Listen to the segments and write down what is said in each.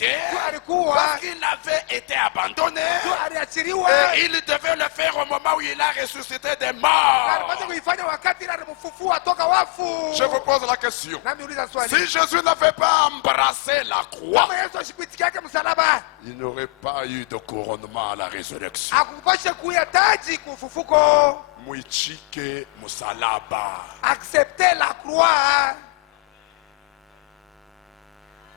rejeté, parce qu'il avait été abandonné, et il devait le faire au moment où il a ressuscité des morts. Je vous pose la question. Si Jésus n'avait pas embrassé la croix, il n'aurait pas eu de couronnement à la résurrection. Muichike musalaba. Acceptez la croix.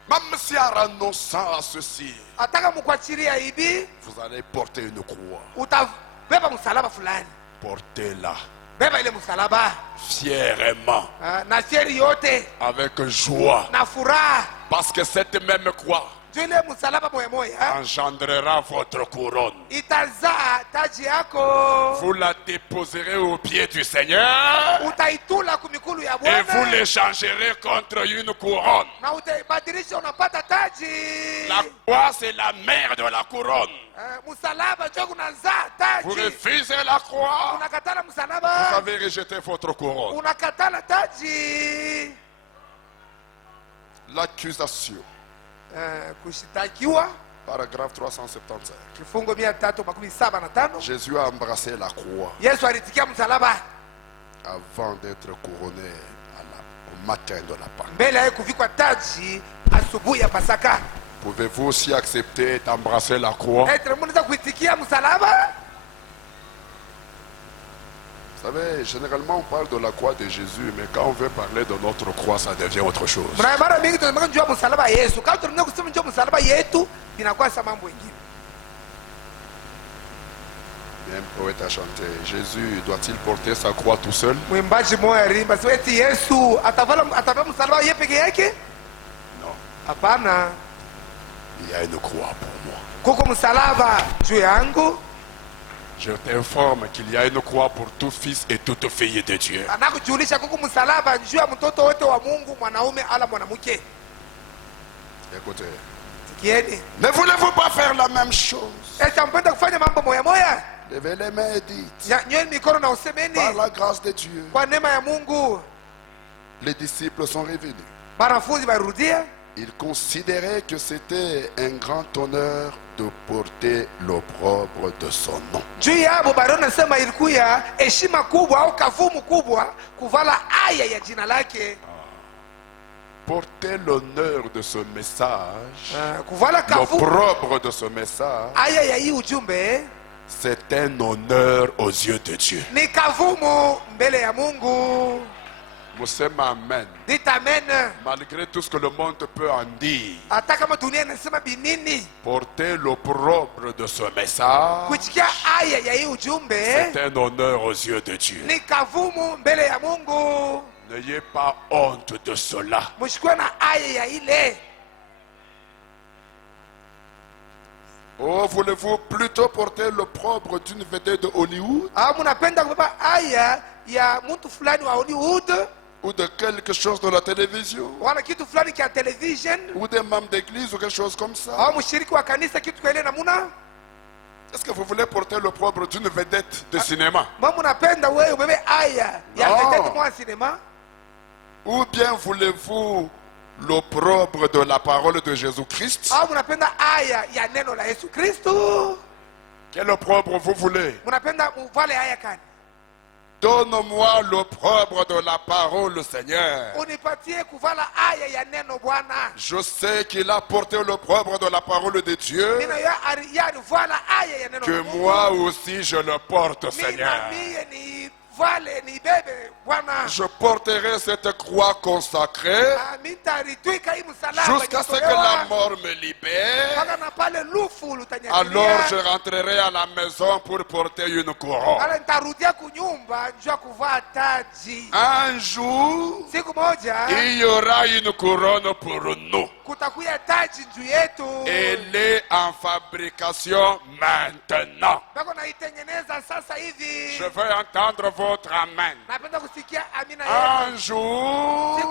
Même si en renonçant à ceci, vous allez porter une croix. Portez-la fièrement, avec joie, parce que cette même croix engendrera votre couronne. Vous la déposerez au pied du Seigneur et vous l'échangerez contre une couronne. La croix, c'est la mère de la couronne. Vous refusez la croix, vous avez rejeté votre couronne. L'accusation. Paragraphe 375. Jésus a embrassé la croix avant d'être couronné au matin de la Pâque. Pouvez-vous aussi accepter d'embrasser la croix? Vous savez, généralement on parle de la croix de Jésus, mais quand on veut parler de notre croix, ça devient autre chose. Un poète a chanté, Jésus doit-il porter sa croix tout seul? Non. Il y a une croix pour moi. Je t'informe qu'il y a une croix pour tout fils et toute fille de Dieu. Écoutez, ne voulez-vous pas faire la même chose? Levez les mains et dites, par la grâce de Dieu, les disciples sont revenus. Ils considéraient que c'était un grand honneur de porter l'opprobre de son nom. Porter l'honneur de ce message, l'opprobre de ce message, c'est un honneur aux yeux de Dieu. Amen. Dites amen. Malgré tout ce que le monde peut en dire, porter l'opprobre de ce message, c'est un honneur aux yeux de Dieu. N'ayez pas honte de cela. Oh, voulez-vous plutôt porter l'opprobre d'une vedette de Hollywood? Ou de quelque chose de la télévision? Ou des membres d'église ou quelque chose comme ça? Est-ce que vous voulez porter l'opprobre d'une vedette de cinéma? Non. Ou bien voulez-vous l'opprobre de la parole de Jésus-Christ? Quel opprobre vous voulez? Donne-moi l'opprobre de la parole, Seigneur. Je sais qu'il a porté l'opprobre de la parole de Dieu. Que moi aussi je le porte, Seigneur. Je porterai cette croix consacrée jusqu'à ce que la mort me libère. Alors je rentrerai à la maison pour porter une couronne. Un jour, il y aura une couronne pour nous. Elle est en fabrication maintenant. Je veux entendre votre amen. Un jour,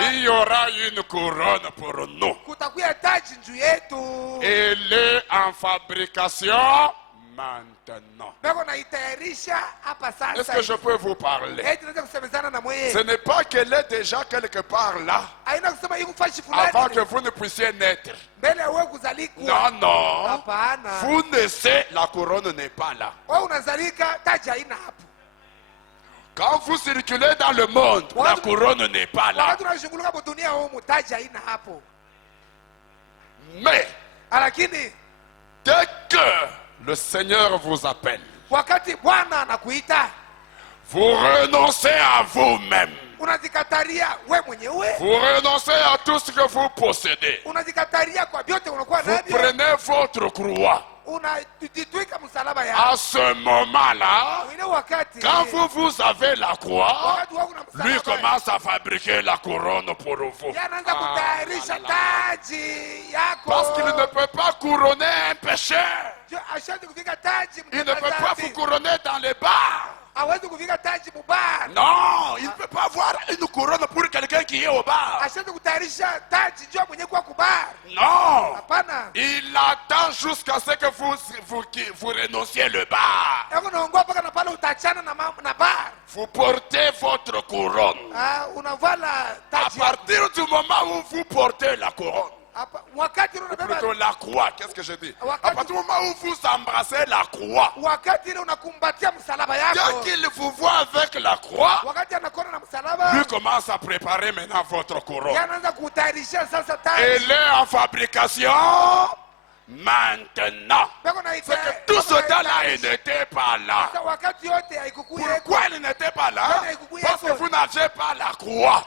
il y aura une couronne pour nous. Elle est en fabrication maintenant. Est-ce que je peux vous parler? Ce n'est pas qu'elle est déjà quelque part là, avant que vous ne puissiez naître. Non, non. Vous naissez, la couronne n'est pas là. Quand vous circulez dans le monde, la couronne n'est pas là. Mais, dès que le Seigneur vous appelle, vous renoncez à vous-même. Vous renoncez à tout ce que vous possédez. Vous prenez votre croix. À ce moment-là, quand vous avez la croix, lui commence à fabriquer la couronne pour vous. Parce qu'il ne peut pas couronner un pécheur. Il ne peut pas vous couronner dans les bars. Non, il ne peut pas avoir une couronne pour quelqu'un qui est au bar. Non, il attend jusqu'à ce que vous renonciez le bar. Vous portez votre couronne. À partir du moment où vous portez la couronne, plutôt la croix, qu'est-ce que je dis? À partir du moment où vous embrassez la croix, dès qu'il vous voit avec la croix, lui commence à préparer maintenant votre couronne. Elle est en fabrication maintenant. C'est que tout ce temps-là, il n'était pas là. Pourquoi il n'était pas là? Parce que vous n'aviez pas la croix.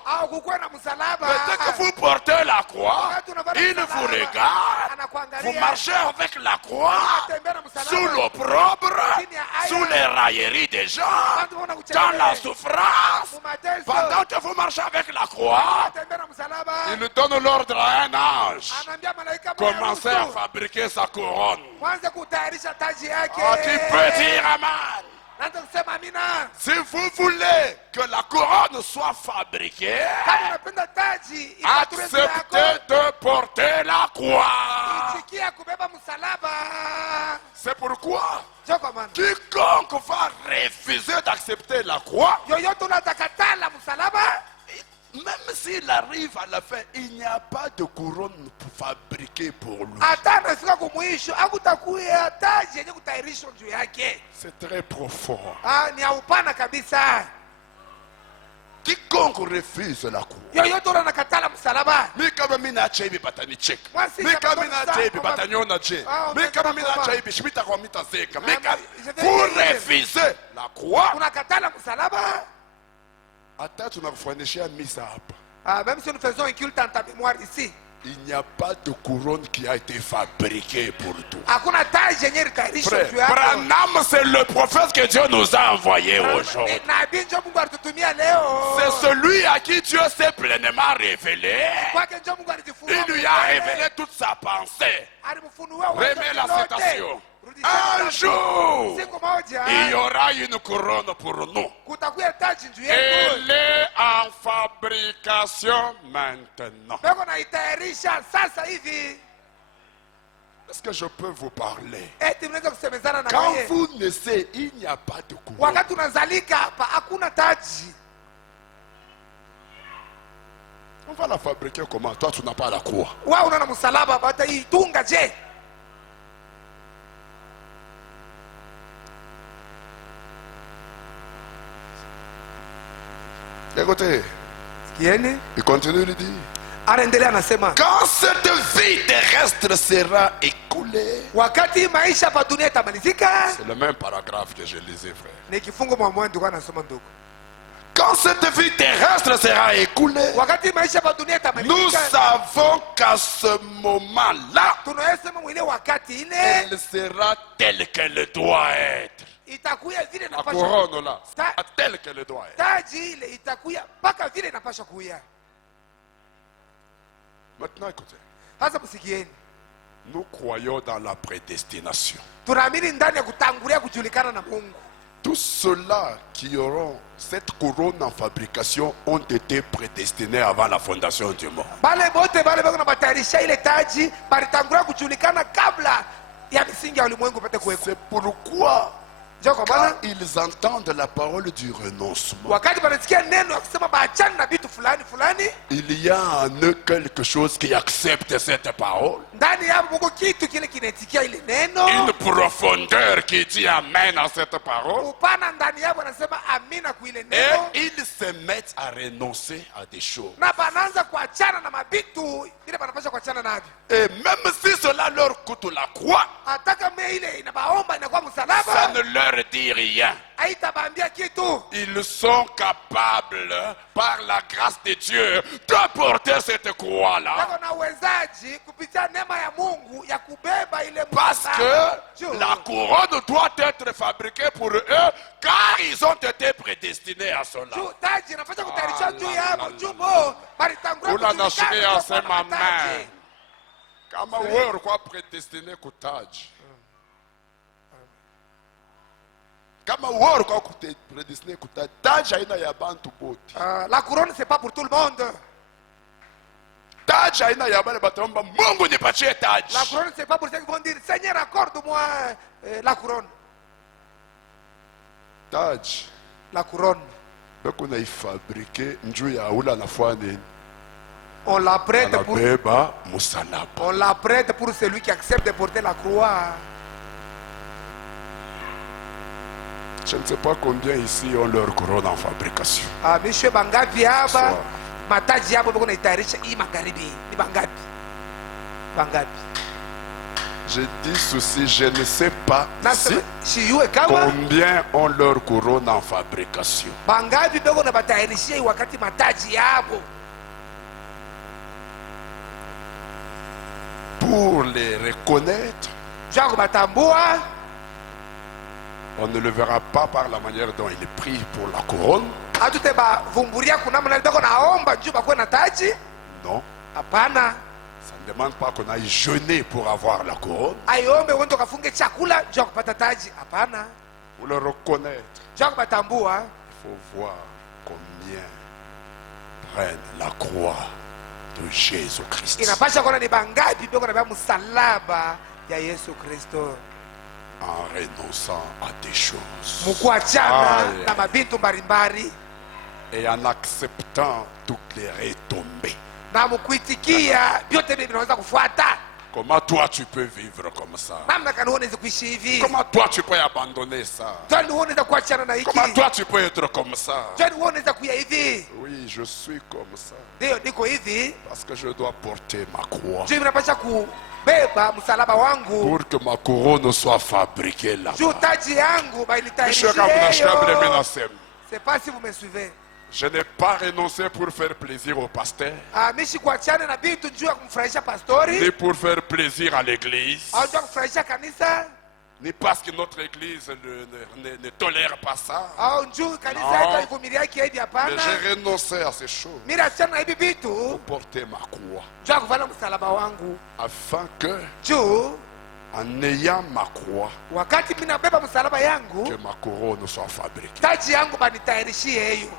Mais dès que vous portez la croix, il vous regarde. Vous marchez avec la croix sous l'opprobre, sous les railleries des gens, dans la souffrance. Pendant que vous marchez avec la croix, il donne l'ordre à un ange. Commencez à fabriquer sa couronne. Qui peut dire amen? Si vous voulez que la couronne soit fabriquée, acceptez de porter la croix. C'est pourquoi quiconque va refuser d'accepter la croix, même s'il arrive à la fin, il n'y a pas de couronne fabriquée pour lui. C'est très profond. Quiconque refuse la croix, vous refusez la croix. Même si nous faisons un culte en ta mémoire ici, il n'y a pas de couronne qui a été fabriquée pour toi. Frère, Branham, c'est le prophète que Dieu nous a envoyé aujourd'hui. C'est celui à qui Dieu s'est pleinement révélé. Il lui a révélé toute sa pensée. Remets la citation. Un jour, il y aura une couronne pour nous. Elle est en fabrication maintenant. Est-ce que je peux vous parler? Quand vous naissez, il n'y a pas de couronne. On va la fabriquer comment? Toi, tu n'as pas la croix. Écoutez, il continue de dire. Quand cette vie terrestre sera écoulée, c'est le même paragraphe que je lisais, frère. Quand cette vie terrestre sera écoulée, nous savons qu'à ce moment-là, elle sera telle qu'elle doit être. La couronne là, telle qu'elle doit être. Maintenant, écoutez. Nous croyons dans la prédestination. Tous ceux-là qui auront cette couronne en fabrication ont été prédestinés avant la fondation du monde. ya misingi ya ulimwengu ipate kuweko. C'est pourquoi Ndio kwa quand maana ils entendent la parole du renoncement, wakati wanasikia neno ya kusema baachane na vitu fulani fulani, il y a en eux quelque chose qui accepte cette parole. ndani yao muko kitu kile kinaitikia ile neno, Une profondeur qui dit amen à cette parole. upana ndani yao wanasema amina kwa ile Et neno, ils se mettent à renoncer à des choses. na banaanza kuachana na mabitu ile banapaswa kuachana navyo. Et même si cela leur coûte la croix, Hata kama ile inabaomba inakuwa ça msalaba, ne leur dit rien. haitabambia kitu. Ils sont capables, par la grâce de Dieu, de porter cette croix-là. Nako na uwezaji kupitia neema ya Mungu ya kubeba ile Parce msalaba. que la couronne doit être fabriquée pour eux, car ils ont été prédestinés à cela. Juu taji inafanya kutayarishwa juu yao, juu bo balitangulia Ula kujulikana nashiria kwa sema kuwa na taji. amen. Kama wewe ulikuwa predestiné kutaji. Kama wewe ulikuwa predestiné kutaji, taji haina ya bantu bote. La couronne c'est pas pour tout le monde. Taji haina ya bale bataomba Mungu nipatie taji. La couronne c'est pas pour ceux qui vont dire Seigneur accorde-moi la couronne. Taji La couronne beko na ifabrike njuu ya ula nafua nini? on la prête pour Anabeba musalaba. on la prête pour celui qui accepte de porter la croix. Je ne sais pas combien ici ont leur couronne en fabrication. Mishwe bangapi hapa Sawa. mataji hapo beko naitayarisha hii magharibi ni bangapi? Bangapi? Je dis ceci, je ne sais pas Nasa si shiyue kama combien ont leur couronne en fabrication. bangapi beko na batayarishia hii wakati mataji hapo Pour les reconnaître, jua kubatambua. on ne le verra pas par la manière dont il prie pour la couronne. Hatute bavumburia kuna mna beko naomba juu bakuwe na taji. Non, Hapana, ça ne demande pas qu'on aille jeûner pour avoir la couronne. aiombe uende ukafunge chakula juu ya kupata taji. Hapana, Pour le reconnaître, juu ya kubatambua. il faut voir combien prennent la croix de Jésus-Christ. Inapasha kuona ni bangapi beko na msalaba ya Yesu Kristo, En renonçant à des choses. mukuachana Aye. na mabintu mbalimbali Et en acceptant toutes les retombées. na mukuitikia vyote vile vinaweza kufuata. Comment toi tu peux vivre comme ça? Namna gani unaweza kuishi hivi? Comment toi tu peux abandonner ça? Twani unaweza kuachana na hiki? Comment toi tu peux être comme ça? Twani unaweza kuya hivi? Oui, je suis comme ça. Ndio niko hivi. Parce que je dois porter ma croix. Juu ninapasha kubeba msalaba wangu. Pour que ma couronne soit fabriquée là. Juu taji yangu bailitayarishia. C'est pas si vous me suivez. Je n'ai pas renoncé pour faire plaisir au pasteur, Mishi kuachana na vitu juu ya kumfurahisha pastori ni pour faire plaisir à l'église, au juu ya kufurahisha kanisa ni parce que notre église ne tolère pas ça. au juu kanisa Non. yetu haivumilia hiki hivi. Mais Hapana, j'ai renoncé à ces choses mimi achana na hivi pour vitu porter ma croix. juu ya kuvala msalaba wangu, Afin que, juu en ayant ma croix, wakati mimi nabeba msalaba que yangu ma couronne soit fabriquée. taji yangu banitayarishie hiyo.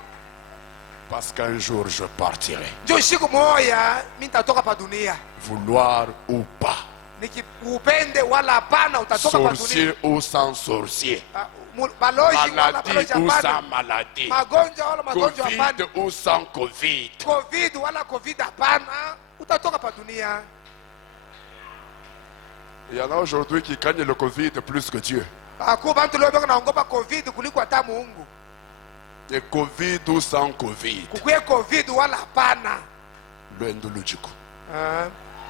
Parce qu'un jour je partirai, Juu siku moja mimi nitatoka pa dunia, vouloir ou pas, nikupende wala hapana, utatoka pa dunia. sorcier ou sans sorcier, Baloji wala maladie baloji ou sans hapana, maladie, magonjwa wala magonjwa Covid hapana, ou sans Covid. covid wala covid hapana, utatoka pa dunia. Il y en a aujourd'hui qui craignent le Covid plus que Dieu. Kwa bantu leo beko naogopa covid kuliko hata Mungu. Et Covid ou sans Covid, Kukuye covid wala hapana, l'endo logique,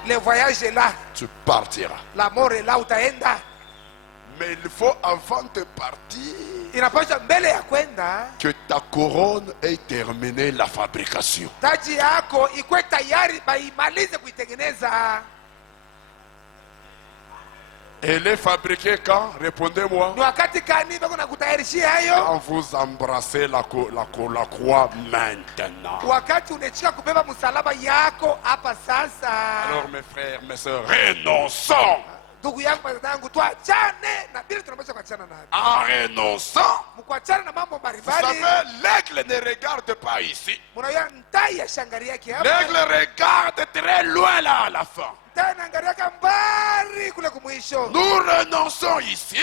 le voyage est là, tu partiras. la mort est là, utaenda. Mais il faut avant de partir Inapaswa mbele ya kwenda que ta couronne ait terminé la fabrication. taji yako ikwe tayari, baimalize kuitengeneza. Elle est fabriquée quand? Répondez-moi. Ni wakati kani beko nakutayarishia hayo? Quand vous embrassez la croix maintenant. Wakati unachika kubeba msalaba yako hapa sasa. Alors mes frères, mes sœurs, renonçons. Ndugu yangu, brada yangu, tuachane na bila tunapaswa kuachana nayo. En renonçant, Mkuachana na mambo vous mbalimbali. savez, l'aigle ne regarde pas ici. Mnaona ntai ya shangaria yake hapa. L'aigle regarde très loin là à la fin. Ntai anaangalia mbali kule kumwisho. Nous renonçons ici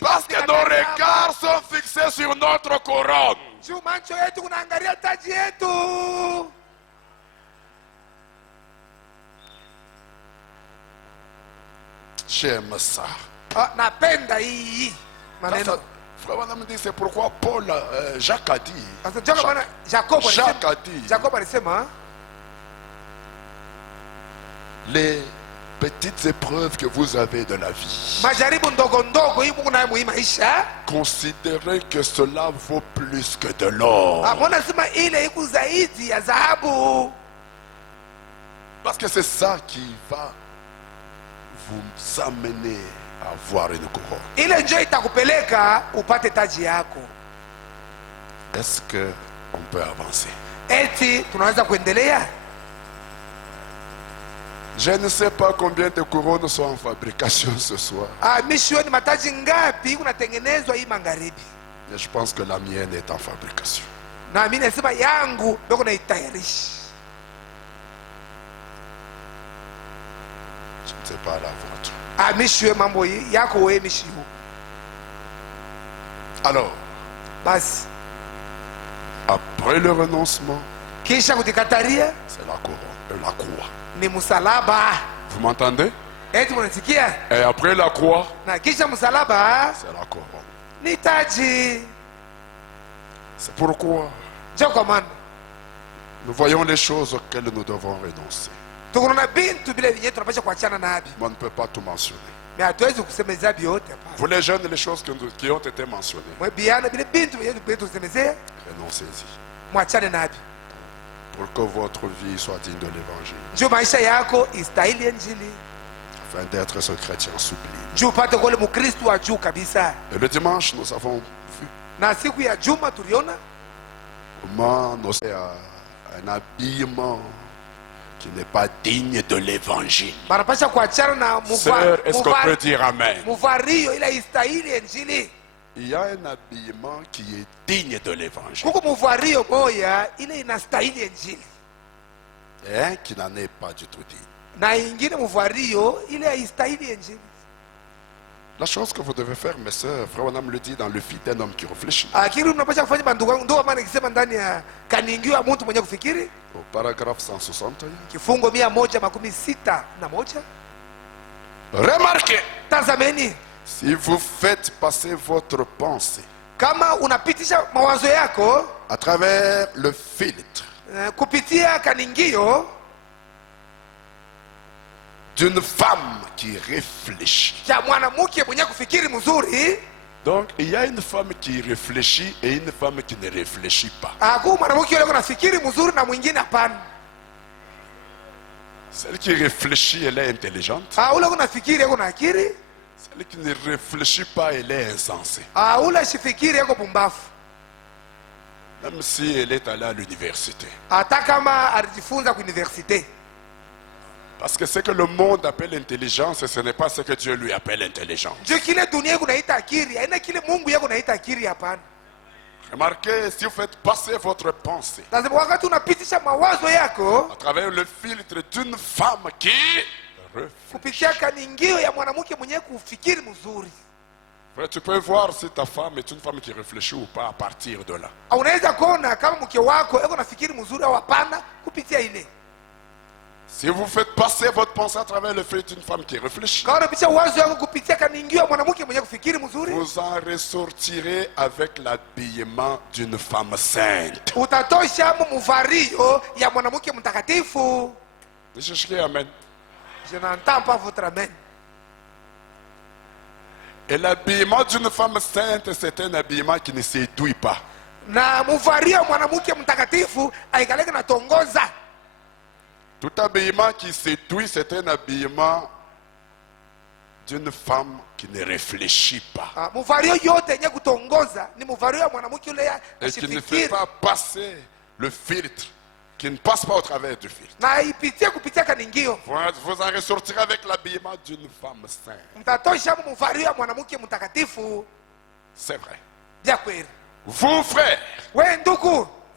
parce que nos regards sont fixés sur notre couronne. J'aime ça. Frère Branham dit, c'est pourquoi Jacques a dit. Jacques a dit. Les petites épreuves que vous avez de la vie, considérez que cela vaut plus que de l'or. Parce que c'est ça qui va vous amener à avoir une couronne. Est-ce qu'on peut avancer? Je ne sais pas combien de couronnes sont en fabrication ce soir. Mais je pense que la mienne est en fabrication. Je ne sais pas la vôtre. Alors, après le renoncement, c'est la couronne, la croix. Vous m'entendez? Et après la croix, c'est la couronne. C'est pourquoi nous voyons les auxquelles nous devons renoncer. On ne peut pas tout mentionner. Vous les jeunes, les choses qui ont été mentionnées, renoncez-y. Pour que votre vie soit digne de l'évangile. Afin d'être ce chrétien sublime. Et le dimanche, nous avons vu comment nous avons un habillement qui n'est pas digne de l'évangile. Sœur, est-ce qu'on peut dire amen? Il y a un habillement qui est digne de l'évangile. Et un qui n'en est pas du tout digne. La chose que vous devez faire, mes sœurs, Frère Branham le dit dans le Fils d'un homme qui réfléchit. Au paragraphe 161. Remarquez. Si vous faites passer votre pensée à travers le filtre d'une femme qui réfléchit. Donc il y a une femme qui réfléchit et une femme qui ne réfléchit pas. Celle qui réfléchit, elle est intelligente. Celle qui ne réfléchit pas, elle est insensée. Même si elle est allée à l'université. Parce que ce que le monde appelle intelligence, ce n'est pas ce que Dieu lui appelle intelligence. Remarquez, si vous faites passer votre pensée à travers le filtre d'une femme qui réfléchit. Tu peux voir si ta femme est une femme qui réfléchit ou pas à partir de là. Si vous faites passer votre pensée à travers le filtre d'une femme qui réfléchit, vous en ressortirez avec l'habillement d'une femme sainte. Je chercherai amen. Je n'entends pas votre amen. Et l'habillement d'une femme sainte, c'est un habillement qui ne séduit pas. Tout habillement qui séduit, c'est un habillement d'une femme qui ne réfléchit pas. Et qui ne fait pas passer le filtre, qui ne passe pas au travers du filtre. Vous en ressortirez avec l'habillement d'une femme sainte. C'est vrai. Vous, frères,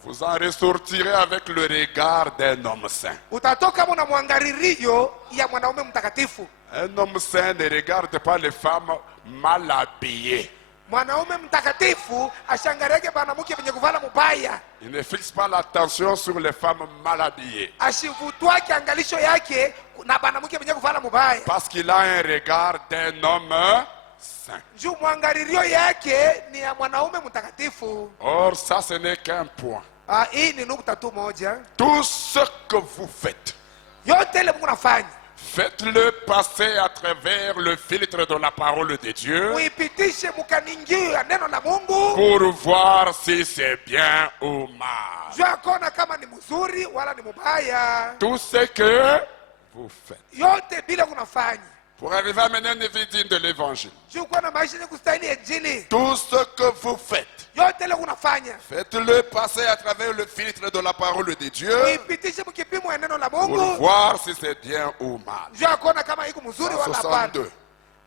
Vous en ressortirez avec le regard d'un homme saint. Utatoka mo na mwangaririo ya mwanaume mtakatifu. Un homme saint ne regarde pas les femmes mal habillées. Mwanaume mtakatifu ashangarege banamuke benye kuvala mubaya. Il ne fixe pas l'attention sur les femmes mal habillées. Ashivutwa kiangalisho yake na banamuke benye kuvala mubaya. Parce qu'il a un regard d'un homme saint. Juu mwangaririo yake ni ya mwanaume mtakatifu. Or, ça ce n'est qu'un point. Hii ni nukta tu moja. Tout ce que vous faites, Yote ile mnafanya, faites-le passer à travers le filtre de la parole de Dieu muipitishe mukaningio ya neno la Mungu pour voir si c'est bien ou mal. juu akona kama ni mzuri wala ni mubaya. Tout ce que vous faites. Yote bila kunafanya Pour arriver à mener une vie digne de l'évangile. juu kuwa na maisha yenye kustahili injili. Tout ce que vous faites, Yote ile kunafanya faites-le passer à travers le filtre de la parole de Dieu muipitishe mukipimo ya neno la pour Mungu voir si c'est bien ou mal. juu akona kama iko mzuri wala hapana. 62.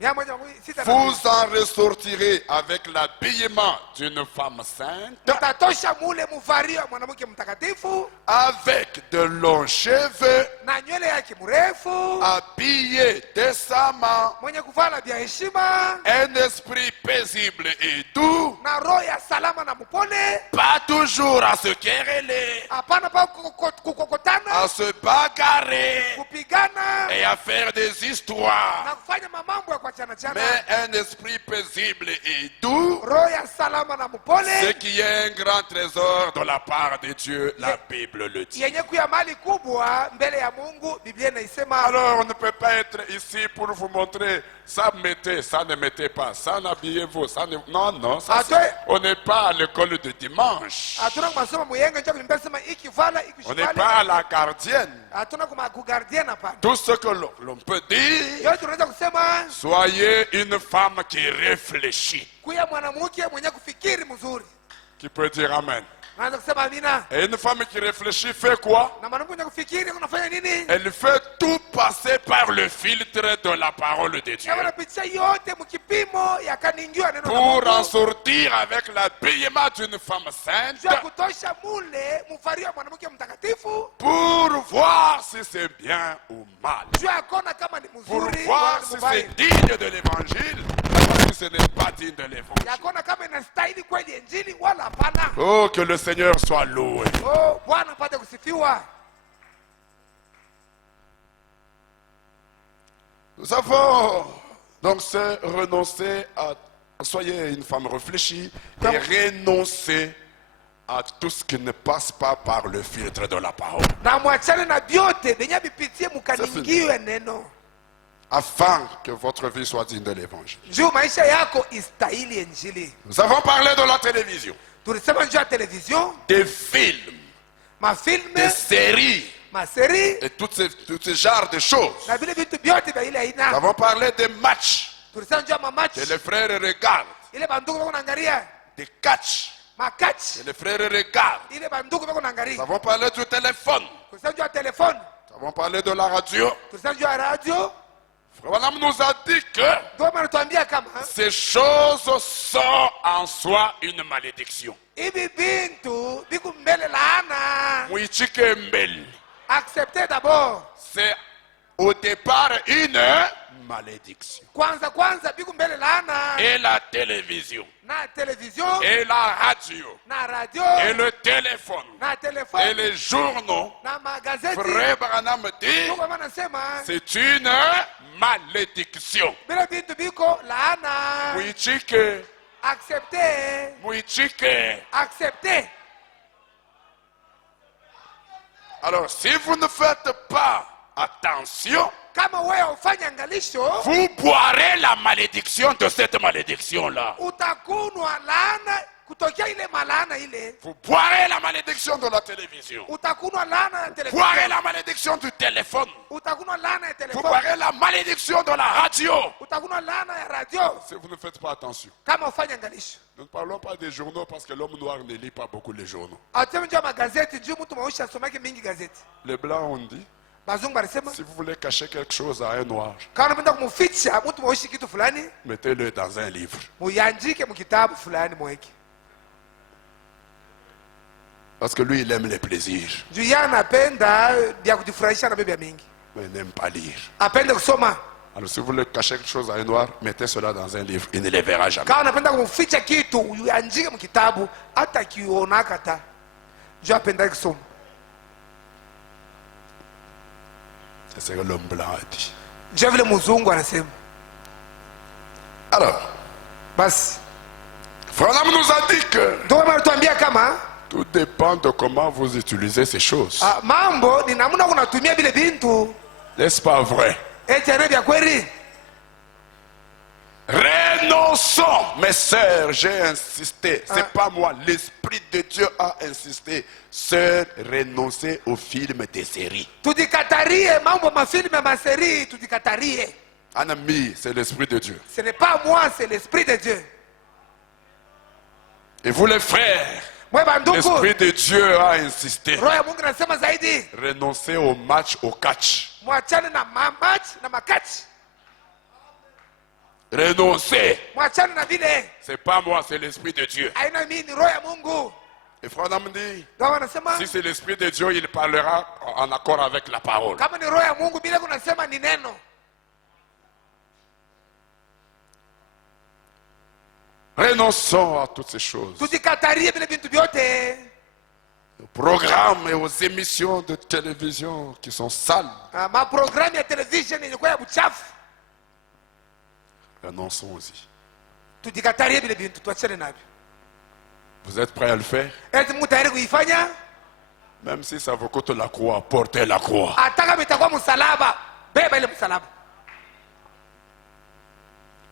106. Vous en ressortirez avec l'habillement d'une femme sainte, Mutatosha mule muvario ya mwanamke mtakatifu avec de longs cheveux, na nywele yake mrefu, habillé décemment, mwenye kuvala vya heshima un esprit paisible et doux, na roho ya salama na mpole. pas toujours à se quereller, Hapana pa à kukokotana, se bagarrer kupigana et à faire des histoires, na kufanya mamambo ya kuachana chana. mais un esprit paisible et doux, Roho ya salama na ce mpole qui est un grand trésor de la part de Dieu, la Bible le dit. yenye kuya mali kubwa mbele ya Mungu. Biblia inaisema. Alors on ne peut pas être ici pour vous montrer ça mettez, ça ne mettez pas, ça n'habillez-vous, ça ne... Non, non, ça, on n'est pas à l'école de dimanche. Hatuna kumasoma muyenga nje kulimbia sema ikivala On n'est pas à la gardienne. Hatuna kugardiana hapana. Tout ce que l'on peut dire, Yote tunaweza kusema soyez une femme qui réfléchit. kuya mwanamke mwenye kufikiri mzuri. Qui peut dire amen. Naanza kusema amina. Et une femme qui réfléchit fait quoi? Na mwanamke mwenye kufikiri unafanya nini? Elle fait tout passer par le filtre de la parole de Dieu. Kama napitia yote mkipimo ya kaningio neno la Pour en Mungu. sortir avec l'habillement d'une femme sainte, Jua kutosha mule mfario ya mwanamke mtakatifu. pour voir si c'est bien ou mal. Jua kona kama ni Pour mzuri voir wala ni si mubaya. c'est digne de l'évangile ou si ce n'est pas digne de l'évangile. Ya kona kama inastahili kweli injili wala hapana. Oh, que le Seigneur soit loué. Oh, Bwana apate kusifiwa. Nous avons donc renoncé à... Soyez une femme réfléchie et renoncez à tout ce qui ne passe pas par le filtre de la parole. Na mwachane na vyote venye vipitie mkaningio ya neno. Afin que votre vie soit digne de l'évangile. Juu maisha yako istahili injili. Nous avons parlé de la télévision, Tulisema juu ya television, des films, mafilme, des séries maseri et tous ces genres de choses. na vile vitu vyote vya ile Nous aina. avons parlé des matchs Tulisema juu ya que mamachi. les frères regardent, Ile bandugu wako naangalia. des catchs Makachi. que les frères regardent. Ile bandugu wako Nous naangalia. avons parlé du téléphone, Tulisema juu ya telefone. nous avons parlé de la radio. Tulisema juu ya radio. Frère Branham nous a dit que Ndio maana tuambia kama ces choses sont en soi une malédiction. hivi bintu biku mbele laana. Mwichike mbele. Acceptez d'abord. C'est au départ une malédiction. Kwanza biku mbele laana. Et la télévision, Na television, et la radio, na radio, et le téléphone, na et telefone, les journaux, na magazeti. Frère Branham dit, Mungu anasema c'est une malédiction. bila bintu biko laana. Mwichike, Acceptez. mwichike. Acceptez. Alors, si vous ne faites pas attention, Kama wewe ufanye angalisho, vous boirez la malédiction de cette malédiction-là. utakunwa laana kutokea ile malaana ile. Vous boirez la malédiction de la télévision. Utakunwa laana ya Vous telefoni. boirez la malédiction du téléphone. Utakunwa laana ya Vous telefoni. boirez la malédiction de la radio. Utakunwa laana ya radio Si vous ne faites pas attention. kama ufanye angalisho. Nous ne parlons pas des journaux parce que l'homme noir ne lit pas beaucoup les journaux. Atuseme juu ya magazeti juu mtu mweusi asomake mingi gazeti. Les blancs ont dit, Bazungu balisema si vous voulez cacher quelque chose à un noir, kama unapenda kumficha mtu mweusi kitu fulani, mettez-le dans un livre. muyanjike mkitabu fulani mweke. Parce que lui, il aime les plaisirs. juu yeye anapenda vya kujifurahisha na bebya mingi, Mais il n'aime pas lire. apende kusoma. Alors si vous voulez cacher quelque chose à un noir, mettez cela dans un livre. Il ne les verra jamais. Kama anapenda kumficha kitu uandike mkitabu, hata akionaka ta juu apenda kusoma. C'est ce que l'homme blanc a dit. Juu vile mzungu anasema. Alors, Basi Branham nous a dit que ndio maana tuambia kama tout dépend de comment vous utilisez ces choses. mambo ni namna unatumia vile bintu. N'est-ce pas vrai? Eti vya kweli. Renonçons, mes sœurs, j'ai insisté. C'est pas moi, l'Esprit de Dieu a insisté. Sœurs, renoncez aux films des séries. Tudikatarie mambo mafilme maseri, tudikatarie. Un ami, c'est l'Esprit de Dieu. Ce n'est pas moi, c'est l'Esprit de Dieu. Et vous les frères, Mwe banduku, l'Esprit de Dieu a insisté. roho ya Mungu nasema zaidi, Renoncez au match, au catch. mwachane na match na makati. Renoncez. Mwachane na vile. C'est pas moi, c'est l'Esprit de Dieu. Aina mimi ni roho ya Mungu. Et Branham dit, Ndio wanasema si c'est l'Esprit de Dieu, il parlera en accord avec la parole. kama ni roho ya Mungu bila kunasema ni neno. Renonçons à toutes ces choses. Tudikatarie vile vitu vyote. Aux programmes et aux émissions de télévision qui sont sales. Ma programu ya television ilikuwa ya buchafu. Renonçons aussi. Tudikatarie vile vitu tuachane navyo. Vous êtes prêts à le faire? Eti Mungu tayari kuifanya? Même si ça vous coûte la croix, portez la croix. Hata kama itakuwa msalaba, beba ile msalaba.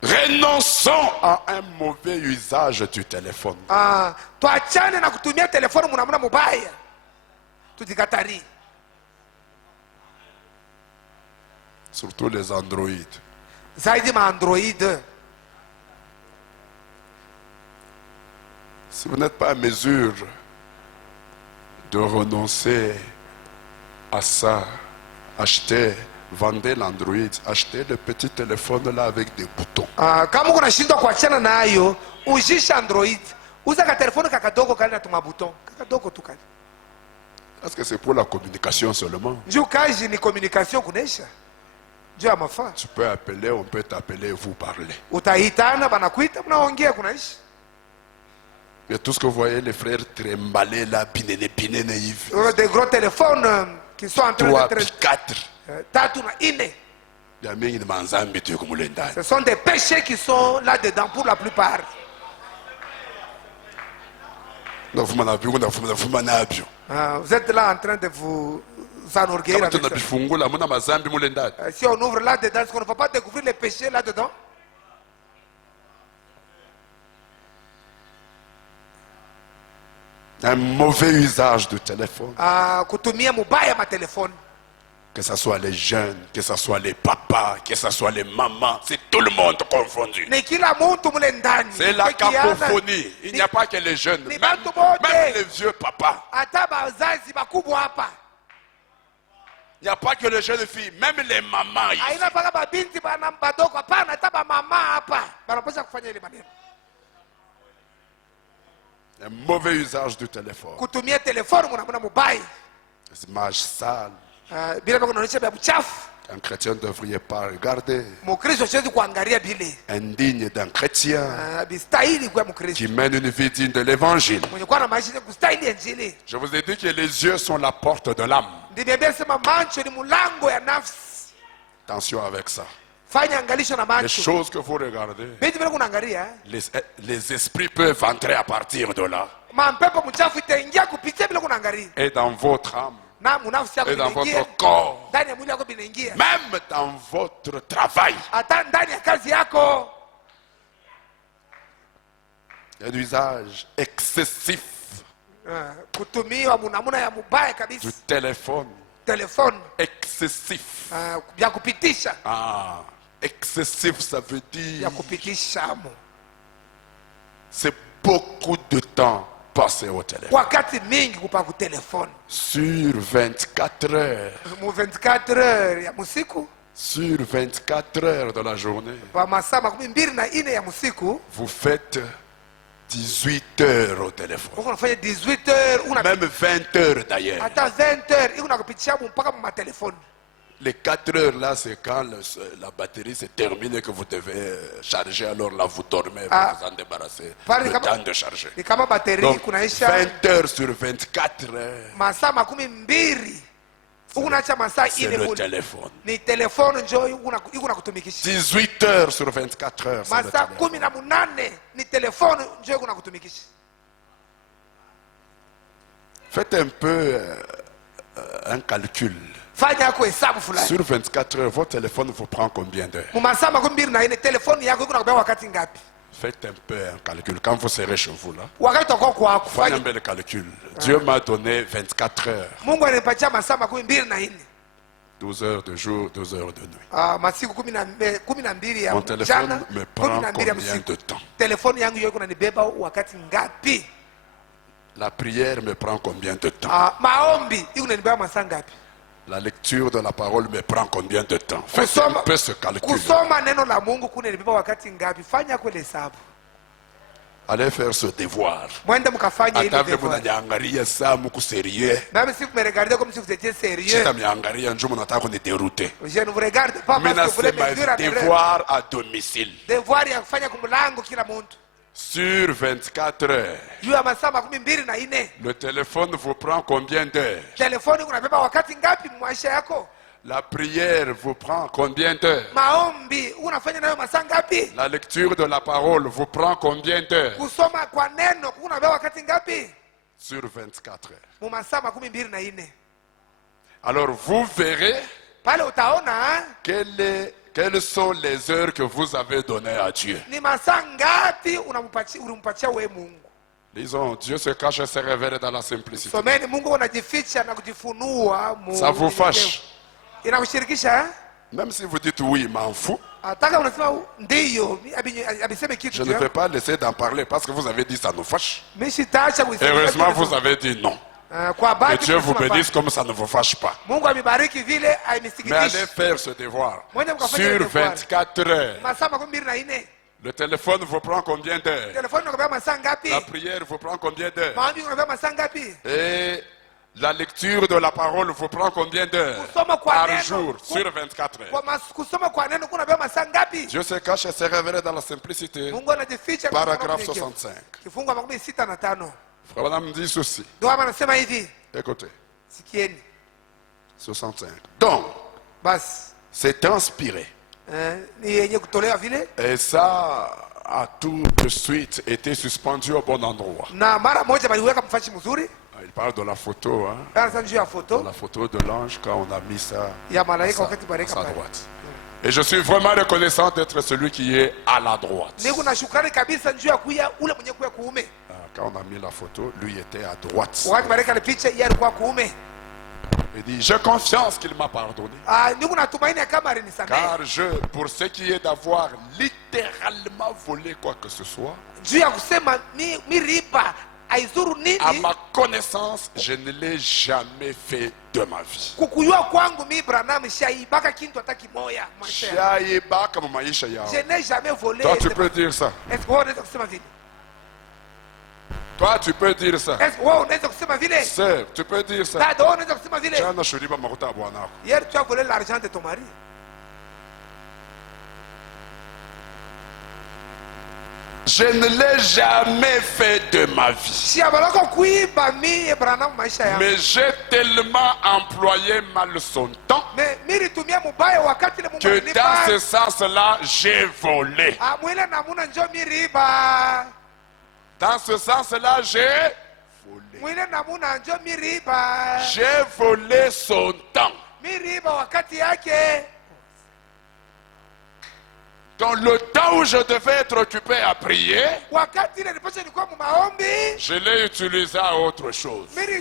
Renonçons à un mauvais usage du téléphone. Tuachane na kutumia telefoni mnamna mubaya. Tudikatarie. Surtout les androïdes. Zaidi ma Android. Si vous n'êtes pas à mesure de renoncer à ça, achetez, vendez l'Android, achetez le petit téléphone là avec des boutons. Kama unashindwa kuachana nayo, ujisha Android. Uza ka telefoni kakadogo kali na tuma bouton. Kakadogo tu kali. Est-ce que c'est pour la communication seulement? Juu kazi ni communication kunesha. Juu ya mafaa. Tu peux appeler, on peut t'appeler, vous parler. Utaitana banakuita mnaongea kunaishi. Et tout ce que vous voyez, les frères trimbalés là, pinene, Yves. Des gros téléphones qui sont en train 3 d'être 4. tatu na ine. Ce sont des péchés qui sont là-dedans pour la plupart. Vous êtes là en train de vous enorgueillir avec ça. Si on ouvre là-dedans, est-ce qu'on ne va pas découvrir les péchés là-dedans? Un mauvais usage du téléphone. Kutumia mubaya ma téléphone. Que ce soit les jeunes, que ce soit les papas, que ce soit les mamans, c'est tout le monde confondu. C'est la cacophonie. Il n'y a pas que les jeunes, même les vieux papas. Il n'y a pas que les jeunes filles, même les mamans. Un mauvais usage du téléphone. Des images sales. Un chrétien ne devrait pas regarder. Indigne d'un chrétien qui mène une vie digne de l'évangile. Je vous ai dit que les yeux sont la porte de l'âme. Attention avec ça. Les choses que vous regardez, les esprits peuvent entrer à partir de là. Et dans votre âme, et dans votre corps, même dans votre travail. Il y a l'usage excessif du téléphone. Excessif. Excessif, ça veut dire c'est beaucoup de temps passé au téléphone. Sur 24 heures. Sur 24 heures de la journée. Vous faites 18 heures au téléphone. Unafanya 18 heures, même 20 heures d'ailleurs. Hata 20 heures, unakupitisha mpaka mu téléphone. Les 4 heures là, c'est quand la batterie se termine et que vous devez charger. Alors là, vous dormez, vous en débarrassez. Le temps de charger. Donc, 20 heures sur 24 heures. C'est le téléphone. 18 heures sur 24 heures. C'est le téléphone. Faites un peu un calcul. Sur 24 heures, votre téléphone vous prend combien d'heures? Faites un peu un calcul. Quand vous serez chez vous là, faites un peu le calcul. Dieu m'a donné 24 heures. 12 heures de jour, 12 heures de nuit. Mon téléphone me prend combien de temps? La prière me prend combien de temps? La lecture de la parole me prend combien de temps? Faites un peu ce calcul. Allez faire ce devoir. Atavle munaniangalia saa muku sérieux. Chita miangalia njumu nataka kuniderute. Mina sema devoir à domicile. Sur 24 heures. Le téléphone vous prend combien d'heures? La prière vous prend combien d'heures? La lecture de la parole vous prend combien d'heures? Sur 24 heures. Alors vous verrez quelles sont les heures que vous avez données à Dieu. Disons, Dieu se cache et se révèle dans la simplicité. Ça vous fâche? Même si vous dites oui, m'en fous. Je ne vais pas laisser d'en parler parce que vous avez dit ça nous fâche. Heureusement, vous avez dit non. Que Dieu vous bénisse comme ça ne vous fâche pas. Mais allez faire ce devoir. Sur 24 heures. Le téléphone vous prend combien d'heures? La prière vous prend combien d'heures? Et la lecture de la parole vous prend combien d'heures par jour sur 24 heures? Dieu se cache et se révèle dans la simplicité. Paragraphe 65. Frère Madame dit ceci. Écoutez. 65. Donc, c'est inspiré. Et ça a tout de suite été suspendu au bon endroit. Il parle de la photo, hein? De la photo de l'ange quand on a mis ça à sa droite. Et je suis vraiment reconnaissant d'être celui qui est à la droite. Quand on a mis la photo, lui était à droite. Il dit, j'ai confiance qu'il m'a pardonné. Car pour ce qui est d'avoir littéralement volé quoi que ce soit, à ma connaissance, je ne l'ai jamais fait de ma vie. Je n'ai jamais volé. Toi, tu peux dire ça. Toi, tu peux dire ça. Sœur, tu peux dire ça. Hier, tu as volé l'argent de ton mari. Je ne l'ai jamais fait de ma vie. Mais j'ai tellement employé mal son temps que dans ce sens-là, j'ai volé. Dans ce sens-là, j'ai volé. J'ai volé son temps. Dans le temps où je devais être occupé à prier, je l'ai utilisé à autre chose. Le